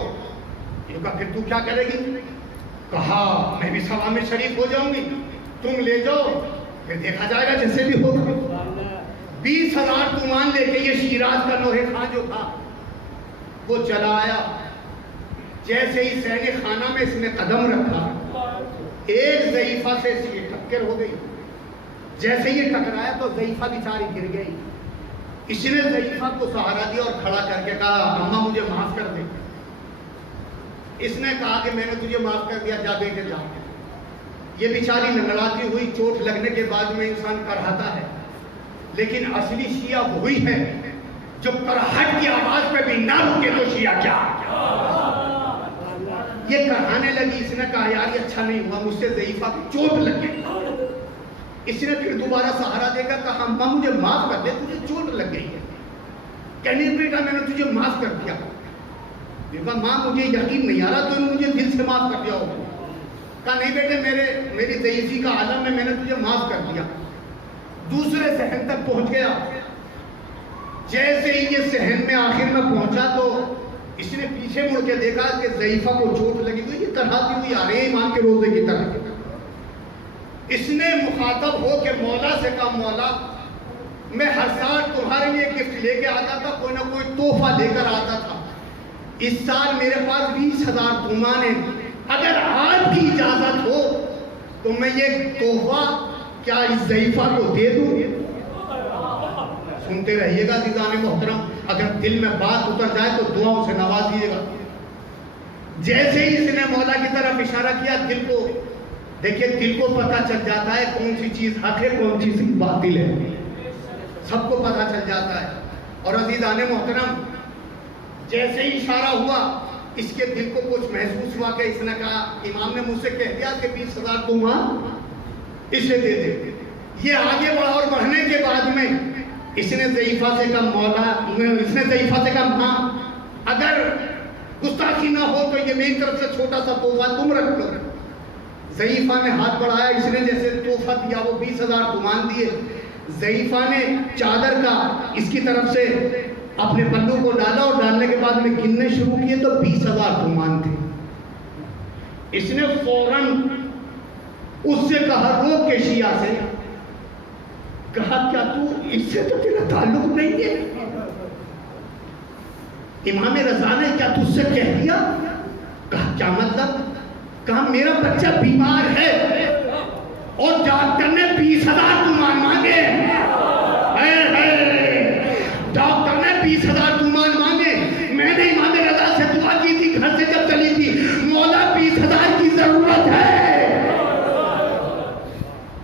یہ کہا پھر تو کیا کرے گی؟ کہا میں بھی سوا میں شریک ہو جاؤں گی، تم لے جاؤ پھر دیکھا جائے گا جیسے بھی ہوگا۔ 20,000 تومان لے کے یہ شیراز کا لوہے خان جو تھا وہ چلا آیا۔ جیسے ہی سینی خانہ میں اس نے قدم رکھا، ایک ضعیفہ سے اس کی ٹکر ہو گئی۔ جیسے یہ ٹکرایا تو ضعیفہ بیچاری گر گئی۔ اس نے ضعیفہ کو سہارا دیا اور کھڑا کر کے کہا اماں مجھے معاف کر دے۔ اس نے کہا کہ میں نے تجھے معاف کر دیا، جا بیٹے جا۔ یہ بیچاری لنگڑاتی ہوئی، چوٹ لگنے کے بعد میں انسان کراہتا ہے، لیکن اصلی شیعہ وہی ہے جو کراہٹ کی آواز پہ بھی نہ رکے تو شیعہ کیا؟ یہ کرانے لگی۔ اس نے کہا یار یہ اچھا نہیں ہوا، مجھ سے ضعیفہ کی چوٹ لگ گئی۔ اس نے پھر دوبارہ سہارا دے کر کہا اماں مجھے معاف کر دے، تجھے چوٹ لگ گئی ہے۔ کہنے بیٹا میں نے تجھے معاف کر دیا۔ یہ کہا ماں مجھے یقین نہیں آ رہا تو نے مجھے دل سے معاف کر دیا ہوگا۔ کہا نہیں بیٹے میری ضعیفی کا عالم ہے، میں نے تجھے معاف کر دیا۔ دوسرے صحن تک پہنچ گیا۔ جیسے ہی یہ صحن میں آخر میں پہنچا تو اس نے پیچھے مڑ کے دیکھا کہ ضعیفہ کو چوٹ لگی ہوئی، یہ کراہتی ہوئی آ رہی ہے ایمان کے روزے کی طرح۔ اس نے مخاطب ہو کے مولا سے کہا مولا میں ہر سال تمہارے لیے گفٹ لے کے آتا تھا، کوئی نہ کوئی تحفہ لے کر آتا تھا، اس سال میرے پاس 20,000 تومان ہیں، اگر آپ کی اجازت ہو تو میں یہ تحفہ کیا اس ضعیفہ کو دے دوں؟ سنتے رہیے گا عزیزان محترم، اگر دل میں بات اتر جائے تو دعاؤں سے نواز دیجیے گا۔ جیسے ہی اس نے مولا کی طرف اشارہ کیا، دل کو دیکھیے، دل کو پتہ چل جاتا ہے کون سی چیز حق ہے کون سی چیز باطل ہے، سب کو پتہ چل جاتا ہے۔ اور عزیزان محترم جیسے ہی اشارہ ہوا اس کے دل کو کچھ محسوس ہوا کہ اس نے کہا امام نے مجھ سے کہہ دیا کہ 20,000 تومان اسے دے دے۔ یہ آگے بڑھا اور بڑھنے کے بعد میں اس نے ضعیفہ سے کہا مولا، اس نے ضعیفہ سے کہا ماں اگر گستاخی نہ ہو تو یہ میری طرف سے چھوٹا سا تحفہ تم رکھ لو۔ ضعیفہ نے ہاتھ بڑھایا، اس نے جیسے تحفہ دیا وہ 20,000 تومان دیے۔ ضعیفہ نے چادر کا اس کی طرف سے اپنے پلو کو ڈالا اور ڈالنے کے بعد میں گننے شروع کیے تو 20,000 تومان تھے۔ اس نے فوراً اس سے کہا روک کے شیعہ سے کہا کیا تو اس سے تو تیرا تعلق نہیں ہے؟ امام رضا نے کیا تجھ سے کہہ دیا؟ کہا کیا مطلب؟ کہا میرا بچہ بیمار ہے اور ڈاکٹر نے 20,000 تومان مانگے، ڈاکٹر نے 20,000 تومان مانگے۔ میں نے امام رضا سے دعا کی تھی گھر سے جب چلی تھی، مولا 20,000 کی ضرورت ہے،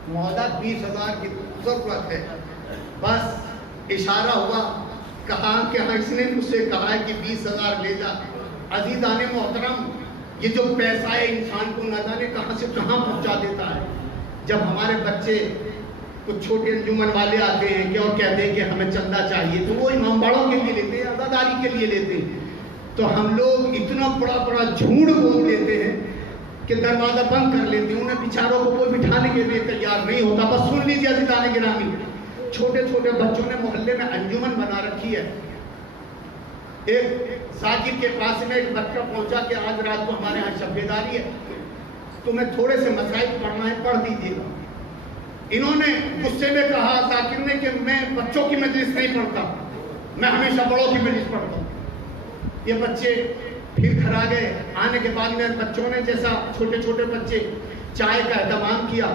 مولا 20,000 کی ضرورت ہے۔ بس اشارہ ہوا، کہا کہ اس نے مجھ سے کہا ہے کہ 20,000 لے جا۔ عزیزان محترم یہ جو پیسہ ہے انسان کو نہ جانے کہاں سے کہاں پہنچا دیتا ہے۔ جب ہمارے بچے کچھ چھوٹے انجمن والے آتے ہیں کہ اور کہتے ہیں کہ ہمیں چندہ چاہیے تو وہ امام باڑوں کے لیے لیتے ہیں، عزاداری کے لیے لیتے ہیں، تو ہم لوگ اتنا بڑا جھوٹ بول دیتے ہیں کہ دروازہ بند کر لیتے ہیں، انہیں بیچاروں کو کوئی بٹھانے کے لیے تیار نہیں ہوتا۔ بس سن لیجیے عزیزان گرامی، چھوٹے چھوٹے بچوں نے محلے میں انجمن بنا رکھی ہے۔ ایک ذاکر کے پاس میں ایک بچہ پہنچا کہ آج رات کو ہمارے ہاں شب بیداری ہے، تمہیں تھوڑے سے مسائل پڑھنا ہے، پڑھ دیجیے گا۔ انہوں نے غصے میں کہا ذاکر نے کہ میں بچوں کی مجلس نہیں پڑھتا، میں ہمیشہ بڑوں کی مجلس پڑھتا ہوں۔ یہ بچے پھر گھر آ گئے، آنے کے بعد میں بچوں نے جیسا چھوٹے چھوٹے بچے چائے کا اہتمام کیا۔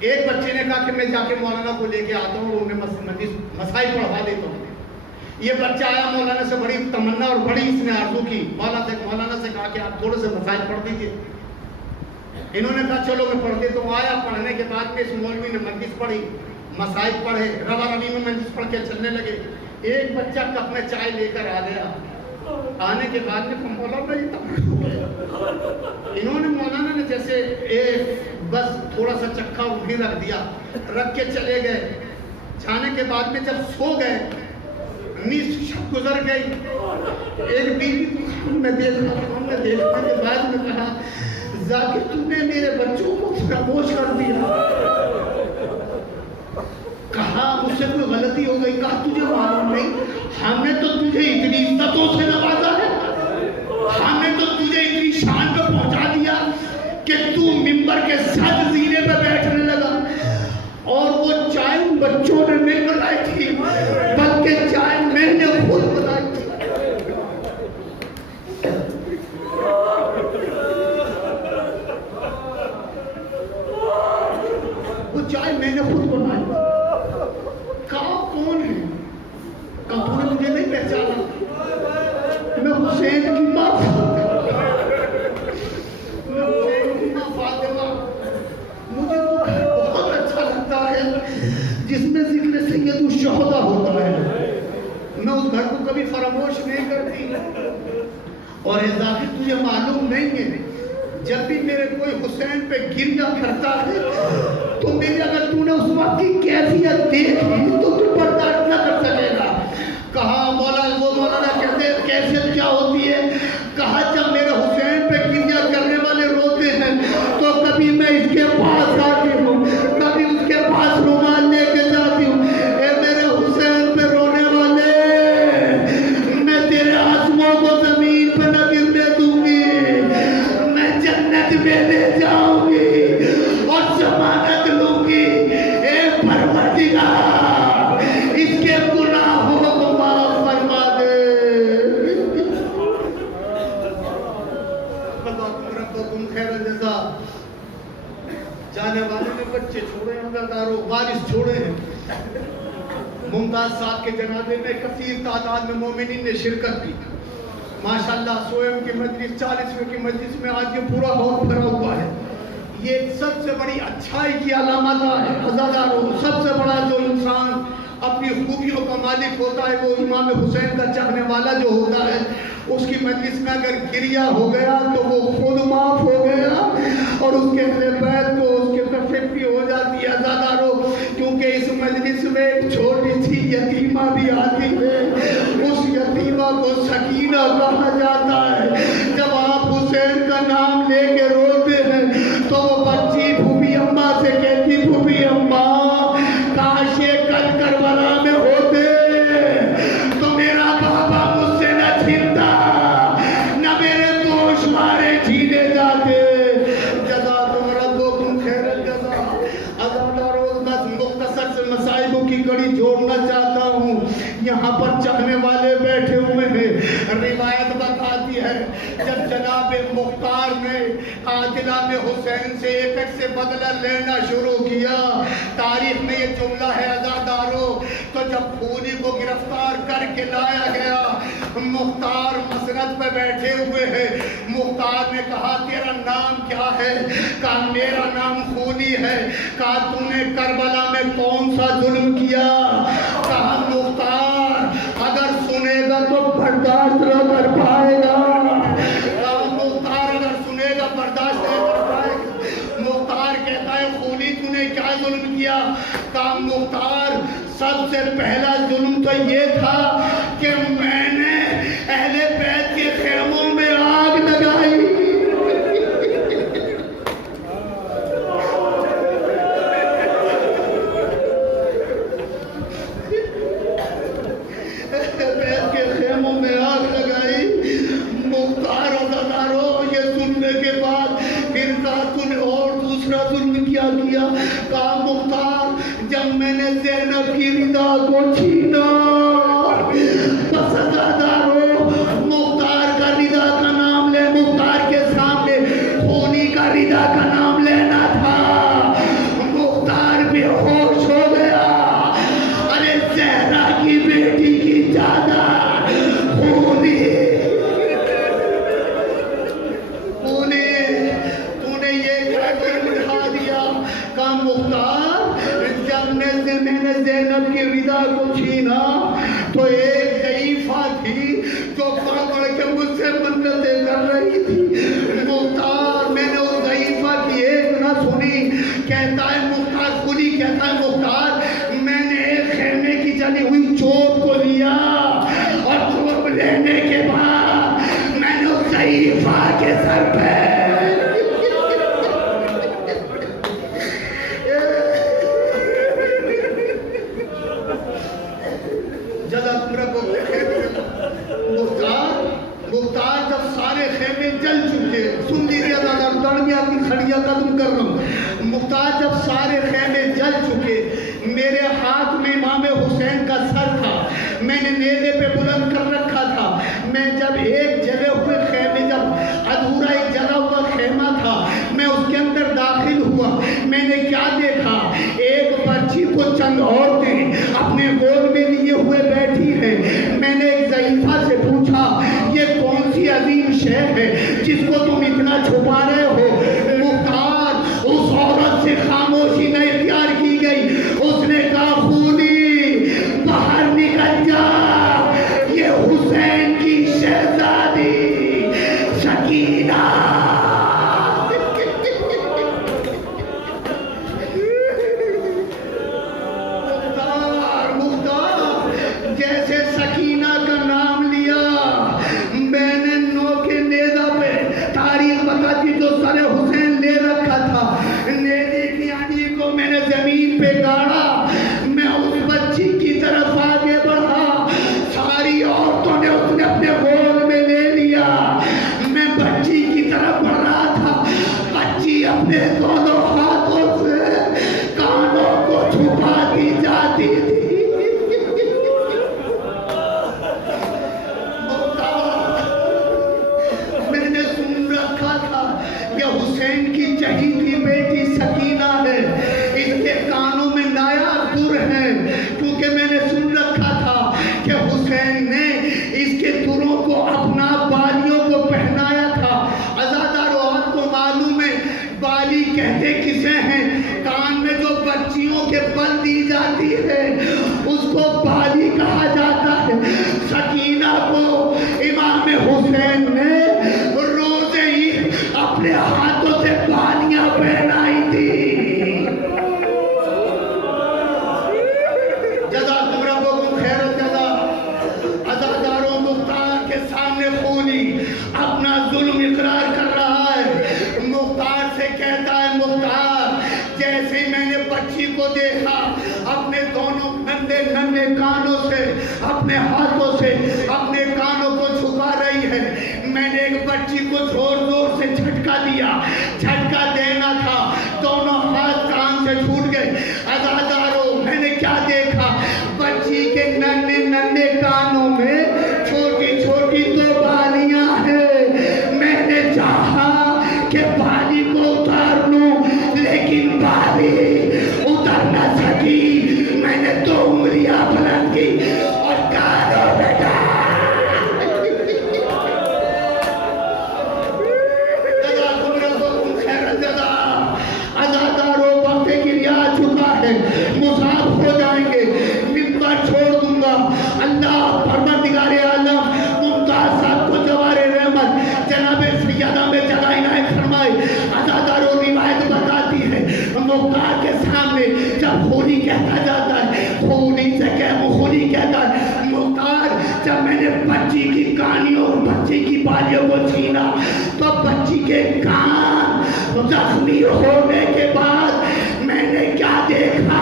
ایک بچے نے کہا کہ میں جا کے مولانا کو لے کے آتا ہوں اور انہیں مسائل پڑھوا دیتا ہوں۔ یہ بچہ آیا، مولانا سے بڑی تمنا اور بڑی اس نے آرزو کی، مولانا سے کہا کہ آپ تھوڑے سے مسائل پڑھ دیجیے۔ انہوں نے کہا چلو میں پڑھ دیتا ہوں۔ آیا، پڑھنے کے بعد میں اس مولوی نے مجلس پڑھی، مسائل پڑھے، روا روی میں مجلس پڑھ کے چلنے لگے۔ ایک بچہ کپ میں چائے لے کر آ گیا، آنے کے بعد میں مولانا یہ تب انہوں نے مولانا نے جیسے ایک بس تھوڑا سا چکھا وہی رکھ دیا، رکھ کے چلے گئے. جانے کے بعد میں جب سو گئے نصف شب گزر گئی. ایک بیوی کو میں دیکھا، ہم نے دیکھنے کے بعد میں کہا ذاکر تم نے میرے بچوں کو فراموش کر دیا. کہا مجھ سے کوئی غلطی ہو گئی؟ کہا تجھے معلوم نہیں ہم نے تو تجھے اتنی عزتوں سے نوازا ہے، ہم نے تو تجھے اتنی شان پہ پہنچا دیا کہ تو ممبر کے ساتھ زینے پہ بیٹھنے لگا. اور وہ چائے ان بچوں نے نہیں بنائی تھی بلکہ چائے میں نے خود بنائی تھی. وہ چائے میں نے خود بنائی. کہا کون ہے؟ کہا تو نے مجھے نہیں پہچانا، میں حسین کی ماں فاطمہ. مجھے وہ بہت اچھا لگتا ہے جس میں ذکر سید الشہداء ہوتا ہے، میں اس گھر کو کبھی فراموش نہیں کرتی. اور اے ذاکر تجھے معلوم نہیں ہے جب بھی میرے کوئی حسین پہ گریہ کرتا ہے تو میری اگر تو نے اس وقت کی کیفیت دیکھی تو تو برداشت نہ کر سکے گا. کہا مولانا کہتے ہیں کیفیت کیا ہوتی ہے؟ کہا جب میرے حسین پہ گریہ کرنے والے روتے ہیں تو کبھی میں اس کے پاس آتی ہوں، کبھی اس کے پاس رومال لے کے جاتی ہوں. اے میرے حسین پہ رونے والے، میں تیرے آنسوؤں کو زمین پہ نہ گرنے دوں گی، میں جنت میں لے جاؤں گی اور ضمانت لوں گی. اے پروردگار اس کے گناہوں کو معاف فرما دے. ربکم خیر الجزا. جانے والے نے بچے چھوڑے ہیں، ہزارداروں وارث چھوڑے ہیں. ممتاز صاحب کے جنازے میں کثیر تعداد میں مومنین نے شرکت کی. ماشاءاللہ سوئم کی مجلس 40ویں کی مجلس میں آج یہ پورا ہال بھرا ہوا ہے. یہ سب سے بڑی اچھائی کی علامت ہے. ہزارداروں سب سے بڑا جو انسان اپنی خوبیوں کا مالک ہوتا ہے وہ امام حسین کا چاہنے والا جو ہوتا ہے. اس کی مجلس میں اگر گریہ ہو گیا تو وہ خود معاف ہو گیا اور اس کے اہل بیت کو اس کی تفریح بھی ہو جاتی ہے. ہزارداروں کیونکہ اس مجلس میں ایک چھوٹی سی یتیمہ بھی آتی ہے. اس یتیمہ کو سکینہ کہا جاتا ہے. جب آپ حسین کا نام لے کے روتے ہیں تو وہ بچی پھوپھی اماں سے کہتی پھوپھی اماں کاش یہ کل کربلا میں ہوتے تو میرا بابا مجھ سے نہ چھنتا، نہ میرے دوش مارے جینے جاتے. جزاکم ربکم خیر الجزا. ہزارداروں بس مختصر سے مسائلوں کی کڑی جوڑنا چاہتا ہوں. یہاں پر چاہنے والے بیٹھے ہوئے ہیں. روایت بتاتی ہے جب جناب مختار نے قاتلان حسین سے ایک ایک سے بدلہ لینا شروع کیا، تاریخ میں یہ جملہ ہے ہزارداروں، تو جب خونی کو گرفتار کر کے لایا گیا مختار مسند پہ بیٹھے ہوئے ہیں. مختار نے کہا تیرا نام کیا ہے؟ کہا میرا نام خونی ہے. کہا تو نے کربلا میں کون سا ظلم کیا؟ کہا مختار اگر سنے گا تو برداشت نہ کر پائے گا. مختار اگر سنے گا برداشت نہیں کر پائے گا. مختار کہتا ہے خونی تو نے کیا ظلم کیا؟ کہا مختار سب سے پہلا ظلم تو یہ تھا کہ میں نے اہل بیت کے خیموں میں آگ لگائی. بیت کے خیموں میں آگ لگائی. مختار ہزارداروں یہ سننے کے بعد پھر تو نے اور دوسرا ظلم کیا کیا. کہا مختار جب میں نے زینب کی رضا کو چھینا. بس ہزارداروں مختار کا رضا کا نام لے، مختار کے سامنے خونی کا رضا کا نام لینا تھا. مختار بے ہوش ہو گیا. ارے زہرا کی بیٹی کی چادر خونی تو نے یہ کیا اٹھا دیا. کہا مختار جب میں نے زینب کی رضا کو چھینا تو ایک ضعیفہ تھی جو بڑھ کہتا ہے مختار قلی کہتا ہے مختار میں نے ایک خیمے کی جلی ہوئی چوب کو لیا اور چوب لینے کے بعد میں نے اس ضعیفہ کے سر پہ مختار جب سارے خیمے جل چکے، سن لیجیے درمیان کی کھڑیاں قدم کر رہا ہوں، مختار جب سارے خیمے جل چکے، میرے ہاتھ میں امام حسین کا سر تھا، میں نے نیزے پہ بلند کر رکھا تھا، میں جب ایک جلے ہوئے خیمے، جب ادھورا ایک جلا ہوا خیمہ تھا، میں اس کے اندر داخل ہوا، میں نے کیا دیکھا؟ ایک بچی کو چند عورتیں اپنے گود میں لیے ہوئے بیٹھی ہیں۔ میں نے ایک ضعیفہ سے پوچھا یہ کون سی عظیم شے ہے جس کو تم اتنا چھپا رہے ہو؟ مختار اس عورت سے خاموشی نہ اختیار کی گئی، اس نے کہا خونی باہر نکل جا، یہ حسین کی شہزادی سکینہ جیسے سکینہ کا نام لیا، میں نے نو کے نیزہ پہ تاریخ بتاتی جو سر حسین لے رکھا تھا، نیزے کی آنی کو میں نے زمین پہ گاڑا، میں اس بچی کی طرف آگے بڑھا، ساری عورتوں نے اس نے اپنے گود میں لے لیا، میں بچی کی طرف بڑھ رہا تھا، بچی اپنے دونوں ہاتھوں سے کانوں کو چھپاتی جاتی تھی۔ حسین کی چہیتی بیٹی سکینہ ہے، اس کے کانوں میں نایا در ہے، کیونکہ میں نے سن رکھا تھا کہ حسین نے اس کے دروں کو اپنا بالیوں کو پہنایا تھا۔ عزادارو آپ کو معلوم ہے بالی کہتے کسے ہیں؟ کان میں جو بچیوں کے بل دی جاتی ہے اس کو بالی کہا جاتا ہے۔ سکینہ کو امام حسین نے روزے ہی اپنے ہاتھوں سے بالیاں پہنائی تھی۔ جزاکم ربکم خیر الجزا۔ عزاداروں مختار کے سامنے خونی اپنا ظلم اقرار کر رہا ہے، مختار سے کہتا ہے مختار جیسے میں نے بچی کو دیکھا اپنے دونوں ننھے ننھے کانوں سے اپنے ہاتھوں سے اپنے کانوں کو چھپا رہی ہے، میں نے ایک بچی کو زور زور سے جھٹکا دیا، جھٹکا دینا تھا، دونوں ہاتھ کان سے چھوٹ گئے۔ عزاداروں میں نے کیا دیکھا؟ بچی کے ننھے ننھے کانوں میں چھوٹی چھوٹی دو بالیاں ہیں، میں نے چاہا کہ بالی کو اتار لوں لیکن بالی اتر نہ سکی، میں نے دو انگلیاں بلند کی اور کانوں میں ڈالا۔ مصاب ہو جائیں گے، ممبر چھوڑ دوں گا، اللہ پروردگار عالم ممتاز صاحب کو جوار رحمت جناب سیدہ میں جگہ عنایت فرمائے۔ عزاداروں روایت بتاتی ہے مختار کے سامنے جب خونی کہتا جاتا ہے، خونی سے خونی کہتا ہے مختار جب میں نے بچی کی کانیوں اور بچی کی بالیوں کو چھینا تو بچی کے کان زخمی ہونے کے بعد میں نے کیا دیکھا؟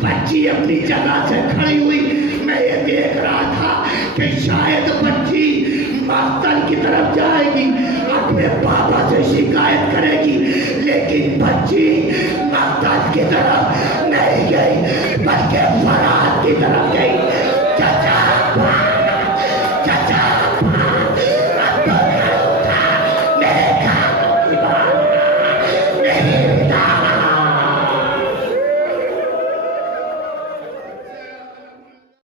بچی اپنی جگہ سے کھڑی ہوئی، میں یہ دیکھ رہا تھا کہ شاید بچی مقتل کی طرف جائے گی، اپنے پاپا سے شکایت کرے گی، لیکن بچی مقتل کی طرف نہیں گئی بلکہ فرات کی طرف گئی۔